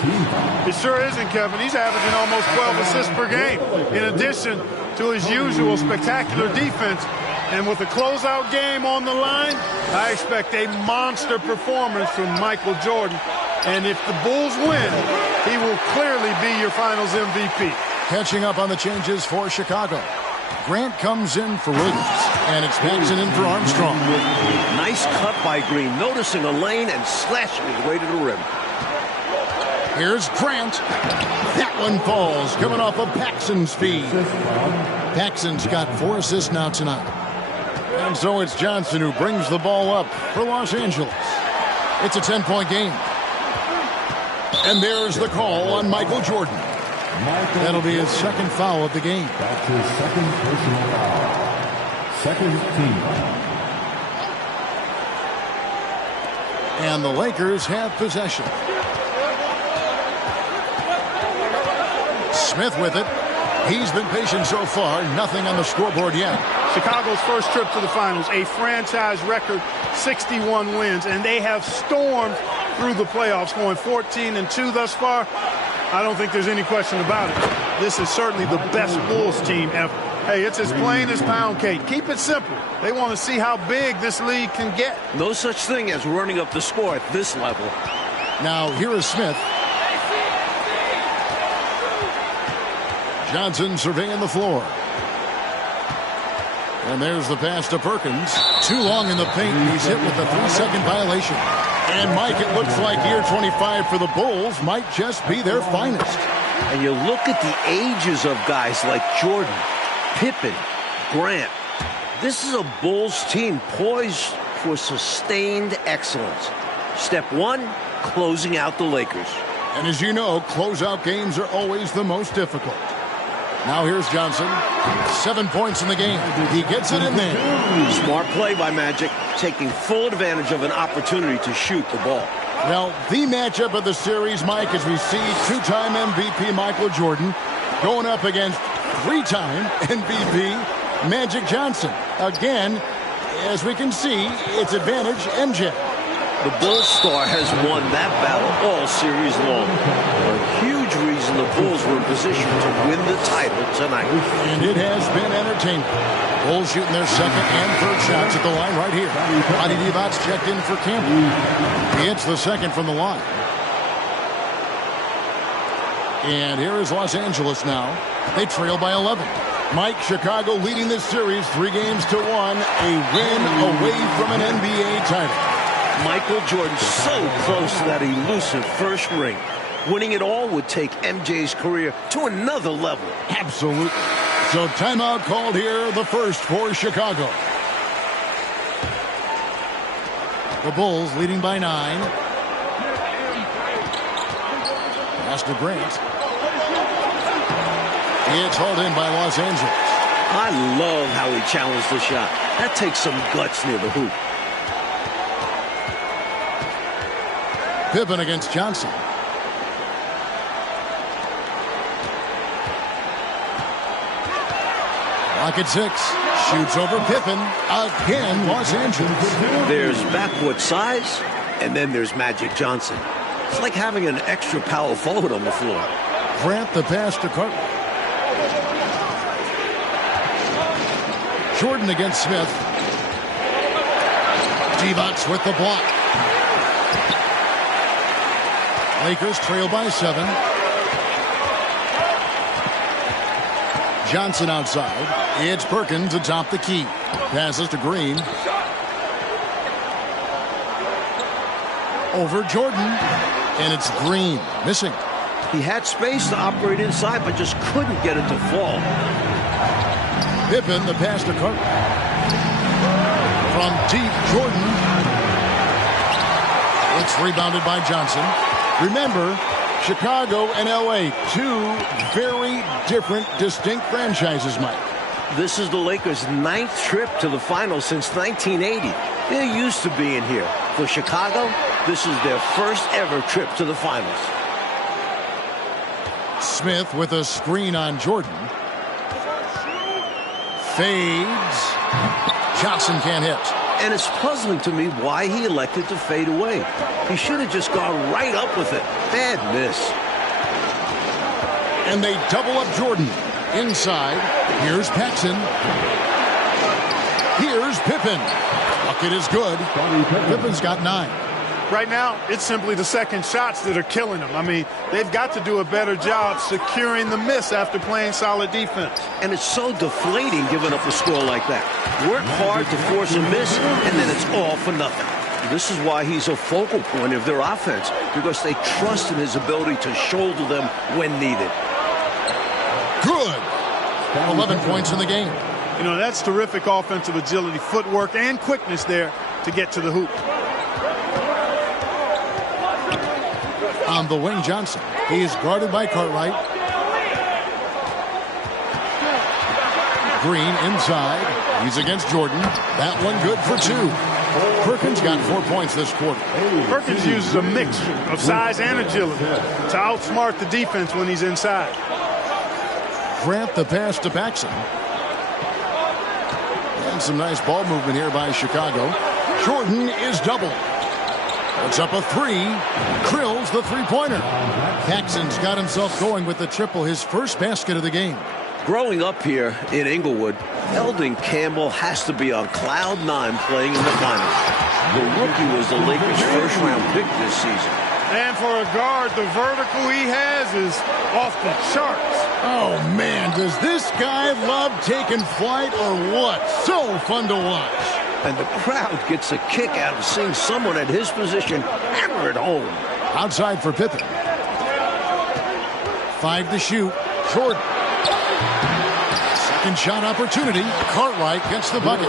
It sure isn't, Kevin. He's averaging almost 12 assists per game, in addition to his usual spectacular defense. And with a closeout game on the line, I expect a monster performance from Michael Jordan. And if the Bulls win, he will clearly be your finals MVP. Catching up on the changes for Chicago. Grant comes in for Williams, and it's Paxson in for Armstrong. Nice cut by Green, noticing a lane and slashing his way to the rim. Here's Grant. That one falls, coming off of Paxson's feed. Paxson's got 4 assists now tonight. And so it's Johnson who brings the ball up for Los Angeles. It's a 10-point game. And there's the call on Michael Jordan. That'll be his 2nd foul of the game. That's his 2nd personal foul. 2nd team foul. And the Lakers have possession. Smith with it. He's been patient so far. Nothing on the scoreboard yet. Chicago's first trip to the finals, a franchise record 61 wins, and they have stormed through the playoffs, going 14-2 thus far. I don't think there's any question about it. This is certainly the best Bulls team ever. Hey, it's as plain as pound cake. Keep it simple. They want to see how big this league can get. No such thing as running up the score at this level. Now, here is Smith. Johnson surveying the floor. And there's the pass to Perkins. Too long in the paint. He's hit with a 3-second violation. And, Mike, it looks like year 25 for the Bulls might just be their finest. And you look at the ages of guys like Jordan, Pippen, Grant. This is a Bulls team poised for sustained excellence. Step 1, closing out the Lakers. And as you know, closeout games are always the most difficult. Now here's Johnson. 7 points in the game. He gets it in there. Smart play by Magic, taking full advantage of an opportunity to shoot the ball. Well, the matchup of the series, Mike, as we see 2-time MVP Michael Jordan going up against 3-time MVP Magic Johnson. Again, as we can see, it's advantage MJ. The Bulls star has won that battle all series long. A huge reason the Bulls were in position to win the title tonight. And it has been entertaining. Bulls shooting their 2nd and 3rd shots at the line right here. Adi Divac checked in for Campbell. He hits the 2nd from the line. And here is Los Angeles now. They trail by 11. Mike, Chicago leading this series 3-1, a win away from an NBA title. Michael Jordan so close to that elusive first ring. Winning it all would take MJ's career to another level. Absolutely. So timeout called here, the first for Chicago. The Bulls leading by 9. Pass to Grant. It's hauled in by Los Angeles. I love how he challenged the shot. That takes some guts near the hoop. Pippen against Johnson. Clock at 6. Shoots over Pippen. Again, Los Angeles. There's backcourt size, and then there's Magic Johnson. It's like having an extra power forward on the floor. Grant the pass to Carter. Jordan against Smith. Divac with the block. Lakers trail by 7. Johnson outside. It's Perkins atop the key. Passes to Green. Over Jordan. And it's Green missing. He had space to operate inside, but just couldn't get it to fall. Pippen, the pass to Carter. From deep, Jordan. It's rebounded by Johnson. Remember, Chicago and L.A., 2 very different, distinct franchises, Mike. This is the Lakers' 9th trip to the finals since 1980. They're used to being here. For Chicago, this is their first ever trip to the finals. Smith with a screen on Jordan. Fades. Johnson can't hit. And it's puzzling to me why he elected to fade away. He should have just gone right up with it. Bad miss. And they double up Jordan. Inside, here's Paxson. Here's Pippen. Bucket is good. Pippen's got 9. Right now, it's simply the second shots that are killing them. I mean, they've got to do a better job securing the miss after playing solid defense. And it's so deflating giving up a score like that. Work hard to force a miss, and then it's all for nothing. This is why he's a focal point of their offense, because they trust in his ability to shoulder them when needed. Good. 11 points in the game. You know, that's terrific offensive agility, footwork, and quickness there to get to the hoop. On the wing, Johnson. He is guarded by Cartwright. Green inside. He's against Jordan. That one good for 2. Perkins got 4 points this quarter. Perkins uses a mix of size and agility to outsmart the defense when he's inside. Grant the pass to Paxson. And some nice ball movement here by Chicago. Jordan is doubled. Puts up a 3. Drills the three-pointer. Paxson's got himself going with the triple, his first basket of the game. Growing up here in Inglewood, Eldon Campbell has to be on cloud 9 playing in the finals. The rookie was the Lakers' first-round pick this season. And for a guard, the vertical he has is off the charts. Oh, man, does this guy love taking flight or what? So fun to watch. And the crowd gets a kick out of seeing someone at his position hammer it home. Outside for Pippen. 5 to shoot. Jordan. Second shot opportunity. Cartwright gets the bucket.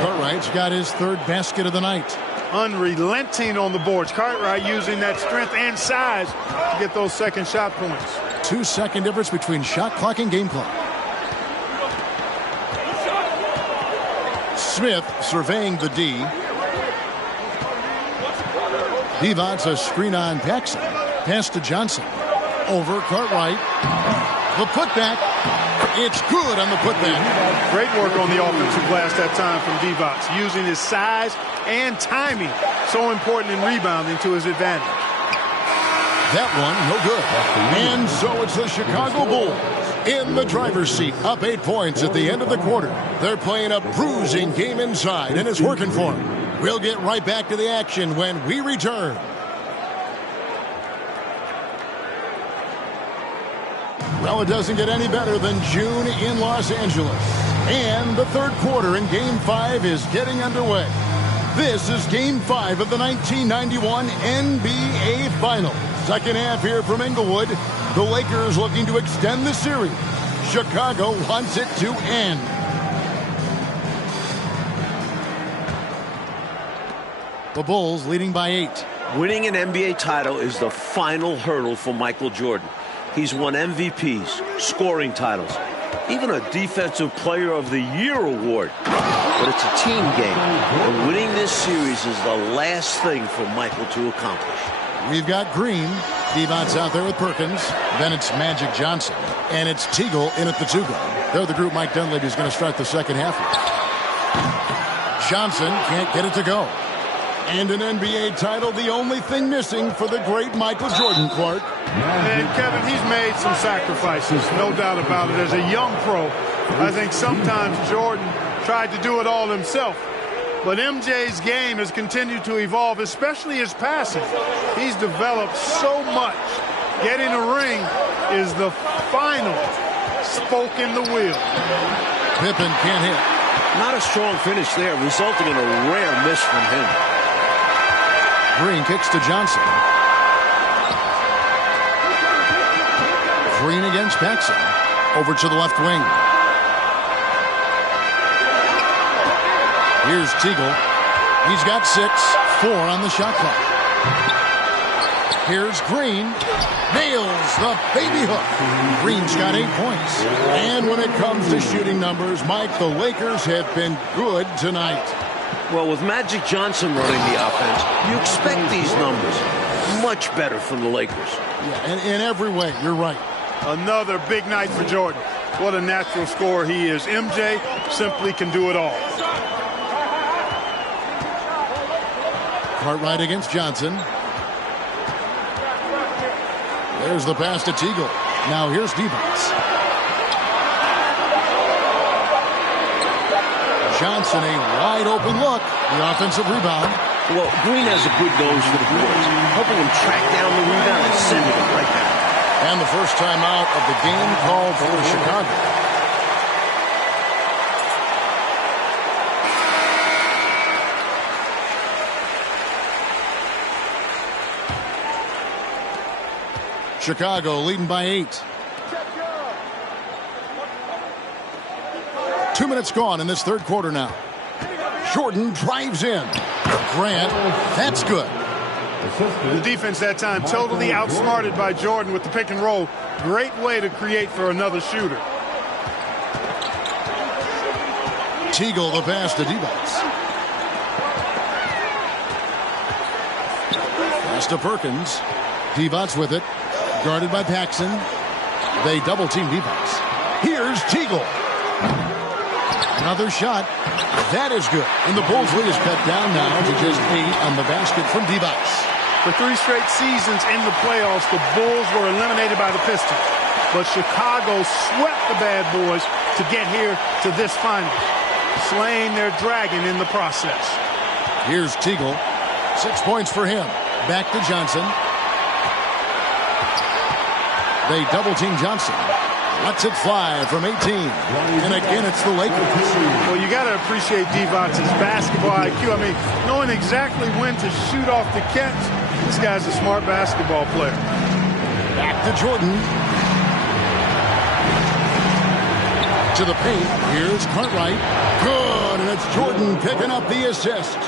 Cartwright's got his 3rd basket of the night. Unrelenting on the boards. Cartwright using that strength and size to get those second shot points. 2-second difference between shot clock and game clock. Smith surveying the D. Devon's a screen on Paxson. Pass to Johnson. Over Cartwright. The putback. It's good on the putback. Great work on the offensive glass that time from Devon's, using his size and timing, so important in rebounding, to his advantage. That one, no good. And so it's the Chicago Bulls in the driver's seat, up 8 points at the end of the quarter. They're playing a bruising game inside, and it's working for them. We'll get right back to the action when we return. Well, it doesn't get any better than June in Los Angeles. And the 3rd quarter in Game 5 is getting underway. This is Game 5 of the 1991 NBA Finals. Second half here from Inglewood. The Lakers looking to extend the series. Chicago wants it to end. The Bulls leading by 8. Winning an NBA title is the final hurdle for Michael Jordan. He's won MVPs, scoring titles, even a Defensive Player of the Year award. But it's a team game, and winning this series is the last thing for Michael to accomplish. We've got Green. Devon's out there with Perkins. Then it's Magic Johnson. And it's Teagle in at the 2-guard. They're the group Mike Dunleavy is going to start the second half with. Johnson can't get it to go. And an NBA title, the only thing missing for the great Michael Jordan, Clark. And Kevin, he's made some sacrifices, no doubt about it. As a young pro, I think sometimes Jordan tried to do it all himself. But MJ's game has continued to evolve, especially his passing. He's developed so much. Getting a ring is the final spoke in the wheel. Pippen can't hit. Not a strong finish there, resulting in a rare miss from him. Green kicks to Johnson. Green against Paxson. Over to the left wing. Here's Teagle. He's got 6, 4 on the shot clock. Here's Green. Nails the baby hook. Green's got 8 points. And when it comes to shooting numbers, Mike, the Lakers have been good tonight. Well, with Magic Johnson running the offense, you expect these numbers. Much better from the Lakers. Yeah, and in every way, you're right. Another big night for Jordan. What a natural scorer he is. MJ simply can do it all. Cartwright against Johnson. There's the pass to Teagle. Now here's Devos. Johnson, a wide open look. The offensive rebound. Well, Green has a good nose for the boards, helping him track down the rebound and sending it right back. And the first time out of the game called for Chicago. Chicago leading by 8. 2 minutes gone in this third quarter now. Jordan drives in. Grant, that's good. The defense that time totally outsmarted by Jordan with the pick and roll. Great way to create for another shooter. Teagle the pass to Devos. Pass to Perkins. Devos with it. Guarded by Paxson. They double team Devos. Here's Teagle. Another shot. That is good. And the Bulls lead is cut down now to just 8 on the basket from Devos. For 3 straight seasons in the playoffs, the Bulls were eliminated by the Pistons. But Chicago swept the bad boys to get here to this final, slaying their dragon in the process. Here's Teagle. 6 points for him. Back to Johnson. They double-team Johnson. Lets it fly from 18. And again, it's the Lakers. Well, you got to appreciate Devos' basketball IQ. I mean, knowing exactly when to shoot off the catch. This guy's a smart basketball player. Back to Jordan. To the paint. Here's Cartwright. Good. And it's Jordan picking up the assist.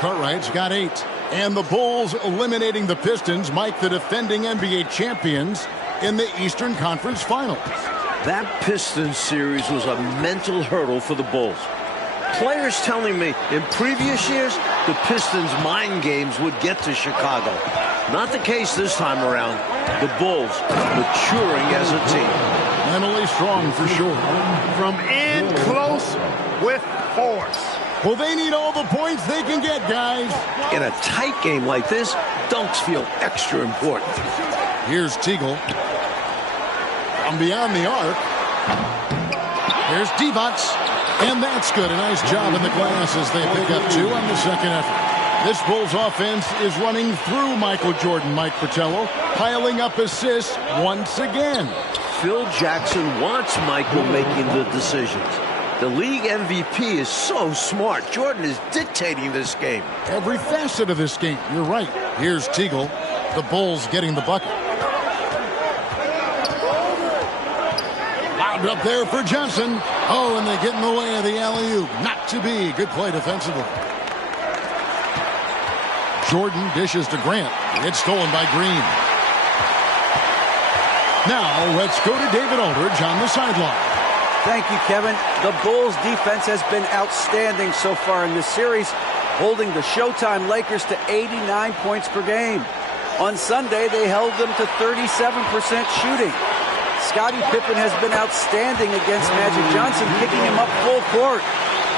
Cartwright's got 8. And the Bulls eliminating the Pistons, Mike, the defending NBA champions, in the Eastern Conference Finals. That Pistons series was a mental hurdle for the Bulls. Players telling me in previous years the Pistons' mind games would get to Chicago. Not the case this time around. The Bulls maturing as a team. Mentally strong for sure. From in close with force. Well, they need all the points they can get, guys. In a tight game like this, dunks feel extra important. Here's Teagle. From beyond the arc. Here's Devos. And that's good. A nice job in the glass as they pick up 2 on the second effort. This Bulls offense is running through Michael Jordan, Mike Fratello, piling up assists once again. Phil Jackson wants Michael making the decisions. The league MVP is so smart. Jordan is dictating this game. Every facet of this game. You're right. Here's Teagle. The Bulls getting the bucket. Lobbed up there for Johnson. Oh, and they get in the way of the alley-oop. Not to be. Good play defensively. Jordan dishes to Grant. It's stolen by Green. Now let's go to David Aldridge on the sideline. Thank you, Kevin. The Bulls defense has been outstanding so far in this series, holding the Showtime Lakers to 89 points per game. On Sunday, they held them to 37% shooting. Scottie Pippen has been outstanding against Magic Johnson, picking him up full court.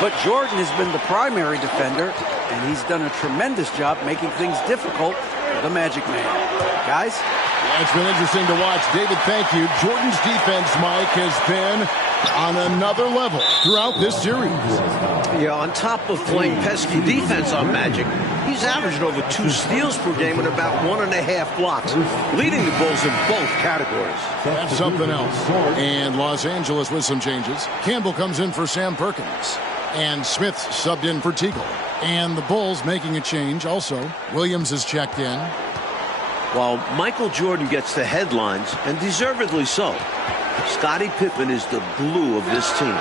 But Jordan has been the primary defender, and he's done a tremendous job making things difficult for the Magic Man. Guys? Yeah, it's been interesting to watch. David, thank you. Jordan's defense, Mike, has been on another level throughout this series. Yeah, on top of playing pesky defense on Magic, he's averaging over 2 steals per game and about 1.5 blocks, leading the Bulls in both categories. That's something else. And Los Angeles with some changes. Campbell comes in for Sam Perkins. And Smith subbed in for Teagle. And the Bulls making a change also. Williams is checked in. While Michael Jordan gets the headlines, and deservedly so, Scottie Pippen is the glue of this team.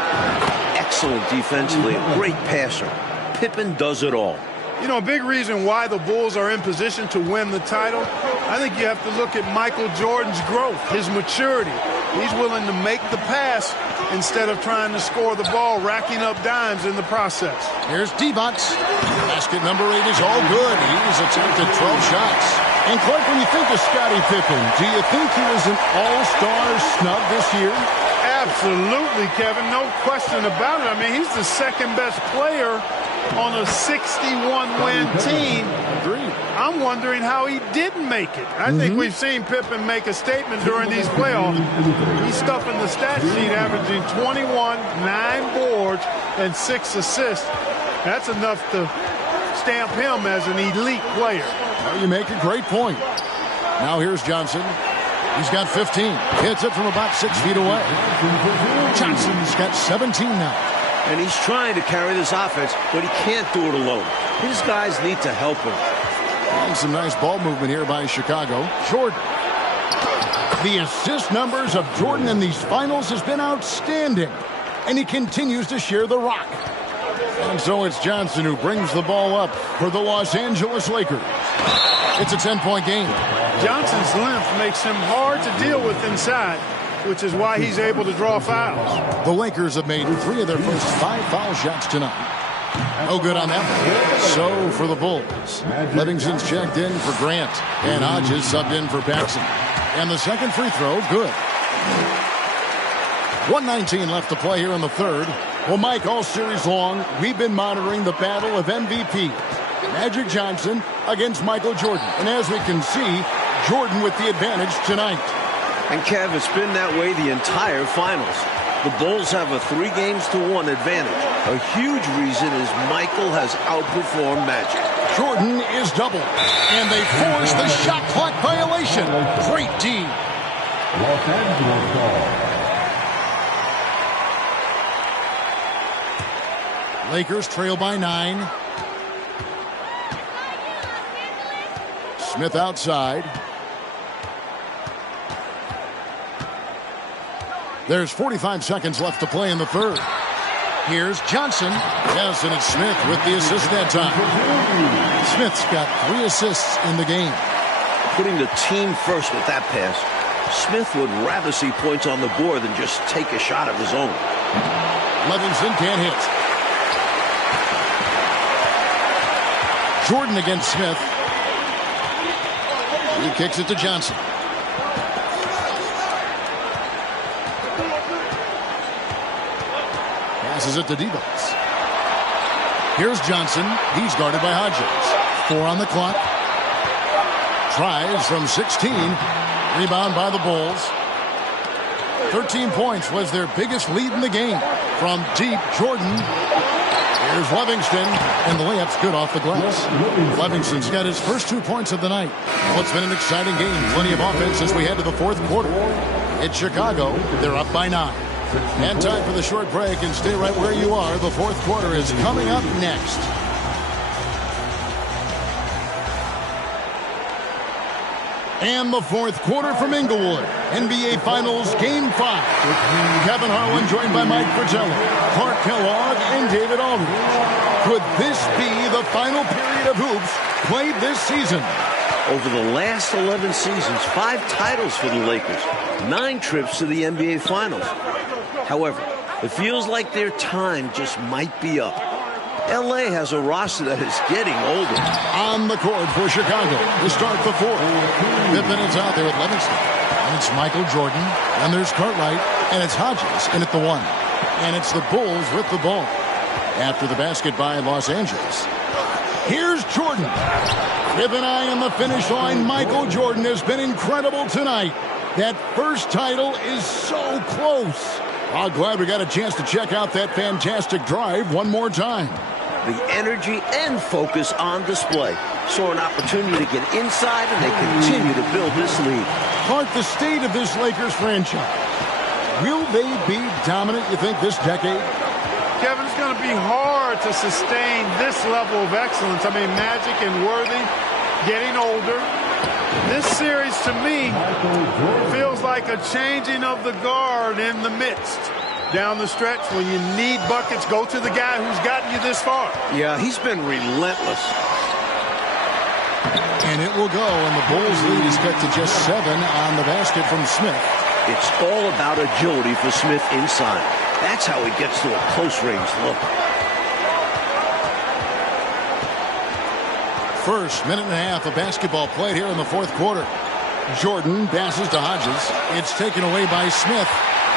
Excellent defensively, a great passer. Pippen does it all. You know, a big reason why the Bulls are in position to win the title, I think you have to look at Michael Jordan's growth, his maturity. He's willing to make the pass instead of trying to score the ball, racking up dimes in the process. Here's D-Bots. Basket number 8 is all good. He's attempted 12 shots. And Clark, when you think of Scottie Pippen, do you think he was an all-star snub this year? Absolutely, Kevin. No question about it. I mean, he's the second best player on a 61-win team. Agreed. I'm wondering how he didn't make it. I think we've seen Pippen make a statement during these playoffs. He's stuffing the stat sheet, averaging 21, 9 boards, and 6 assists. That's enough to stamp him as an elite player. Well, you make a great point. Now here's Johnson. He's got 15. Hits it from about 6 feet away. Johnson's got 17 now. And he's trying to carry this offense, but he can't do it alone. His guys need to help him. And some nice ball movement here by Chicago. Jordan. The assist numbers of Jordan in these finals has been outstanding. And he continues to share the rock. And so it's Johnson who brings the ball up for the Los Angeles Lakers. It's a 10-point game. Johnson's length makes him hard to deal with inside, which is why he's able to draw fouls. The Lakers have made 3 of their first 5 foul shots tonight. No good on that one. So for the Bulls, Livingston's checked in for Grant, and Hodges subbed in for Paxson. And the second free throw, good. 1:19 left to play here in the third. Well, Mike, all series long, we've been monitoring the battle of MVP. Magic Johnson against Michael Jordan. And as we can see, Jordan with the advantage tonight. And Kev, it's been that way the entire finals. The Bulls have a 3-1 advantage. A huge reason is Michael has outperformed Magic. Jordan is doubled, and they force the shot clock violation. Great D. Los Angeles ball. Lakers trail by 9. Smith outside. There's 45 seconds left to play in the third. Here's Johnson. Yes, and it's Smith with the assist that time. Smith's got 3 assists in the game. Putting the team first with that pass. Smith would rather see points on the board than just take a shot of his own. Livingston can't hit. Jordan against Smith. He kicks it to Johnson. Passes it to D-Bots. Here's Johnson. He's guarded by Hodges. 4 on the clock. Tries from 16. Rebound by the Bulls. 13 points was their biggest lead in the game. From deep, Jordan. Here's Livingston, and the layup's good off the glass. Livingston's got his first 2 points of the night. Well, it's been an exciting game. Plenty of offense as we head to the fourth quarter. It's Chicago. They're up by 9. And time for the short break, and stay right where you are. The fourth quarter is coming up next. And the fourth quarter from Inglewood. NBA Finals Game 5. Kevin Harlan joined by Mike Fratello, Clark Kellogg, and David Aldridge. Could this be the final period of hoops played this season? Over the last 11 seasons, 5 titles for the Lakers, 9 trips to the NBA Finals. However, it feels like their time just might be up. LA has a roster that is getting older. On the court for Chicago to start the fourth. Pippen is out there with Livingston. And it's Michael Jordan. And there's Cartwright. And it's Hodges in at the 1. And it's the Bulls with the ball. After the basket by Los Angeles. Here's Jordan. Pippen eye on the finish line. Michael Jordan has been incredible tonight. That first title is so close. I'm glad we got a chance to check out that fantastic drive one more time. The energy and focus on display. Saw an opportunity to get inside, and they continue to build this lead. Clark, the state of this Lakers franchise. Will they be dominant, you think, this decade? Kevin, it's going to be hard to sustain this level of excellence. I mean, Magic and Worthy getting older. This series, to me, feels like a changing of the guard in the midst. down the stretch. When you need buckets, go to the guy who's gotten you this far. Yeah, he's been relentless. And it will go, and the Bulls lead is cut to just 7 on the basket from Smith. It's all about agility for Smith inside. That's how he gets to a close-range look. First minute and a half of basketball played here in the fourth quarter. Jordan passes to Hodges. It's taken away by Smith.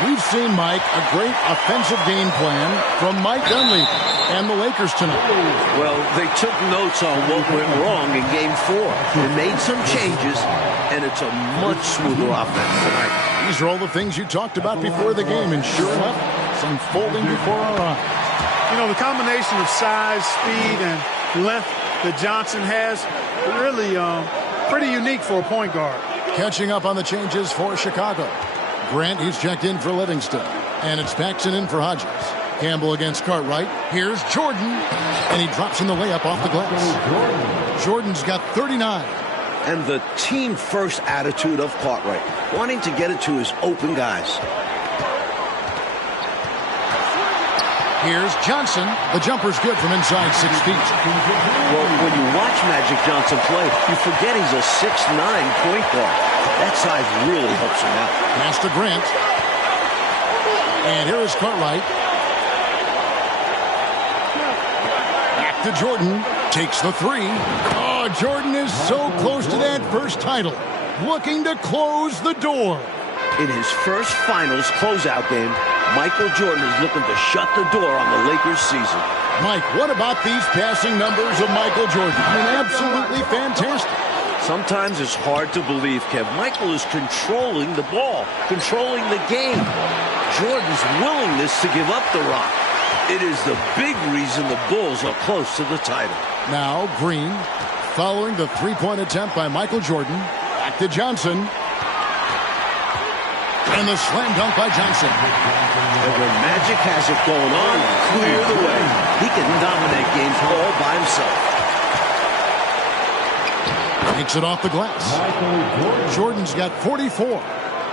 We've seen, Mike, a great offensive game plan from Mike Dunleavy and the Lakers tonight. Well, they took notes on what went wrong in Game 4. They made some changes, and it's a much smoother offense tonight. These are all the things you talked about before the game, and sure enough, it's unfolding before our eyes. You know, the combination of size, speed, and length that Johnson has, really pretty unique for a point guard. Catching up on the changes for Chicago. Grant, he's checked in for Livingston. And it's Paxson in for Hodges. Campbell against Cartwright. Here's Jordan. And he drops in the layup off the glass. Jordan's got 39. And the team-first attitude of Cartwright, wanting to get it to his open guys. Here's Johnson. The jumper's good from inside 6 feet. Well, when you watch Magic Johnson play, you forget he's a 6'9" point guard. That size really helps him out. Pass to Grant. And here is Cartwright. Back to Jordan. Takes the 3. Oh, Jordan is so close to that first title. Looking to close the door. In his first finals closeout game, Michael Jordan is looking to shut the door on the Lakers season. Mike, what about these passing numbers of Michael Jordan? I mean, absolutely fantastic. Sometimes it's hard to believe, Kev. Michael is controlling the ball, controlling the game. Jordan's willingness to give up the rock. It is the big reason the Bulls are close to the title. Now, Green, following the three-point attempt by Michael Jordan. Back to Johnson. And the slam dunk by Johnson. And when Magic has it going on, clear the way. He can dominate games all by himself. Takes it off the glass. Jordan's got 44.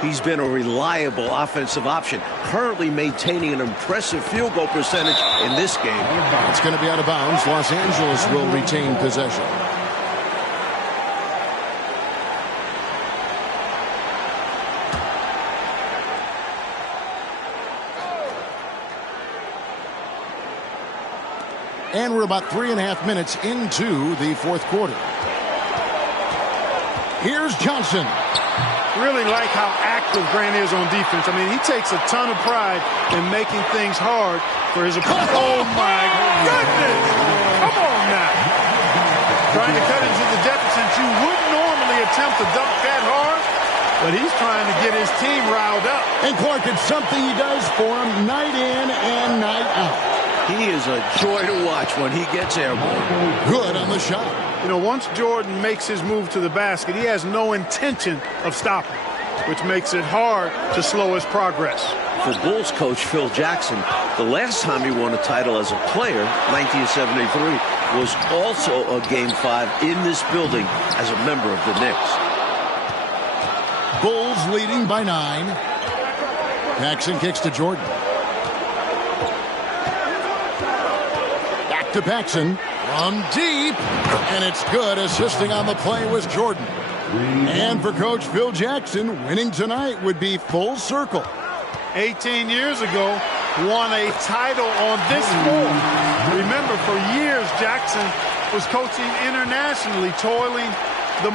He's been a reliable offensive option, currently maintaining an impressive field goal percentage in this game. It's going to be out of bounds. Los Angeles will retain possession. And we're about 3.5 minutes into the fourth quarter. Here's Johnson. Really like how active Grant is on defense. I mean, he takes a ton of pride in making things hard for his opponent. Oh, my goodness. Come on now. Trying to cut into the deficit. You wouldn't normally attempt to dunk that hard, but he's trying to get his team riled up. And Clark, it's something he does for him night in and night out. He is a joy to watch when he gets airborne. Good on the shot. You know, once Jordan makes his move to the basket, he has no intention of stopping, which makes it hard to slow his progress. For Bulls coach Phil Jackson, the last time he won a title as a player, 1973, was also a Game 5 in this building as a member of the Knicks. Bulls leading by 9. Paxson kicks to Jordan. Back to Paxson. From deep, and it's good. Assisting on the play was Jordan. And for Coach Phil Jackson, winning tonight would be full circle. 18 years ago, won a title on this floor. Remember, for years, Jackson was coaching internationally, toiling the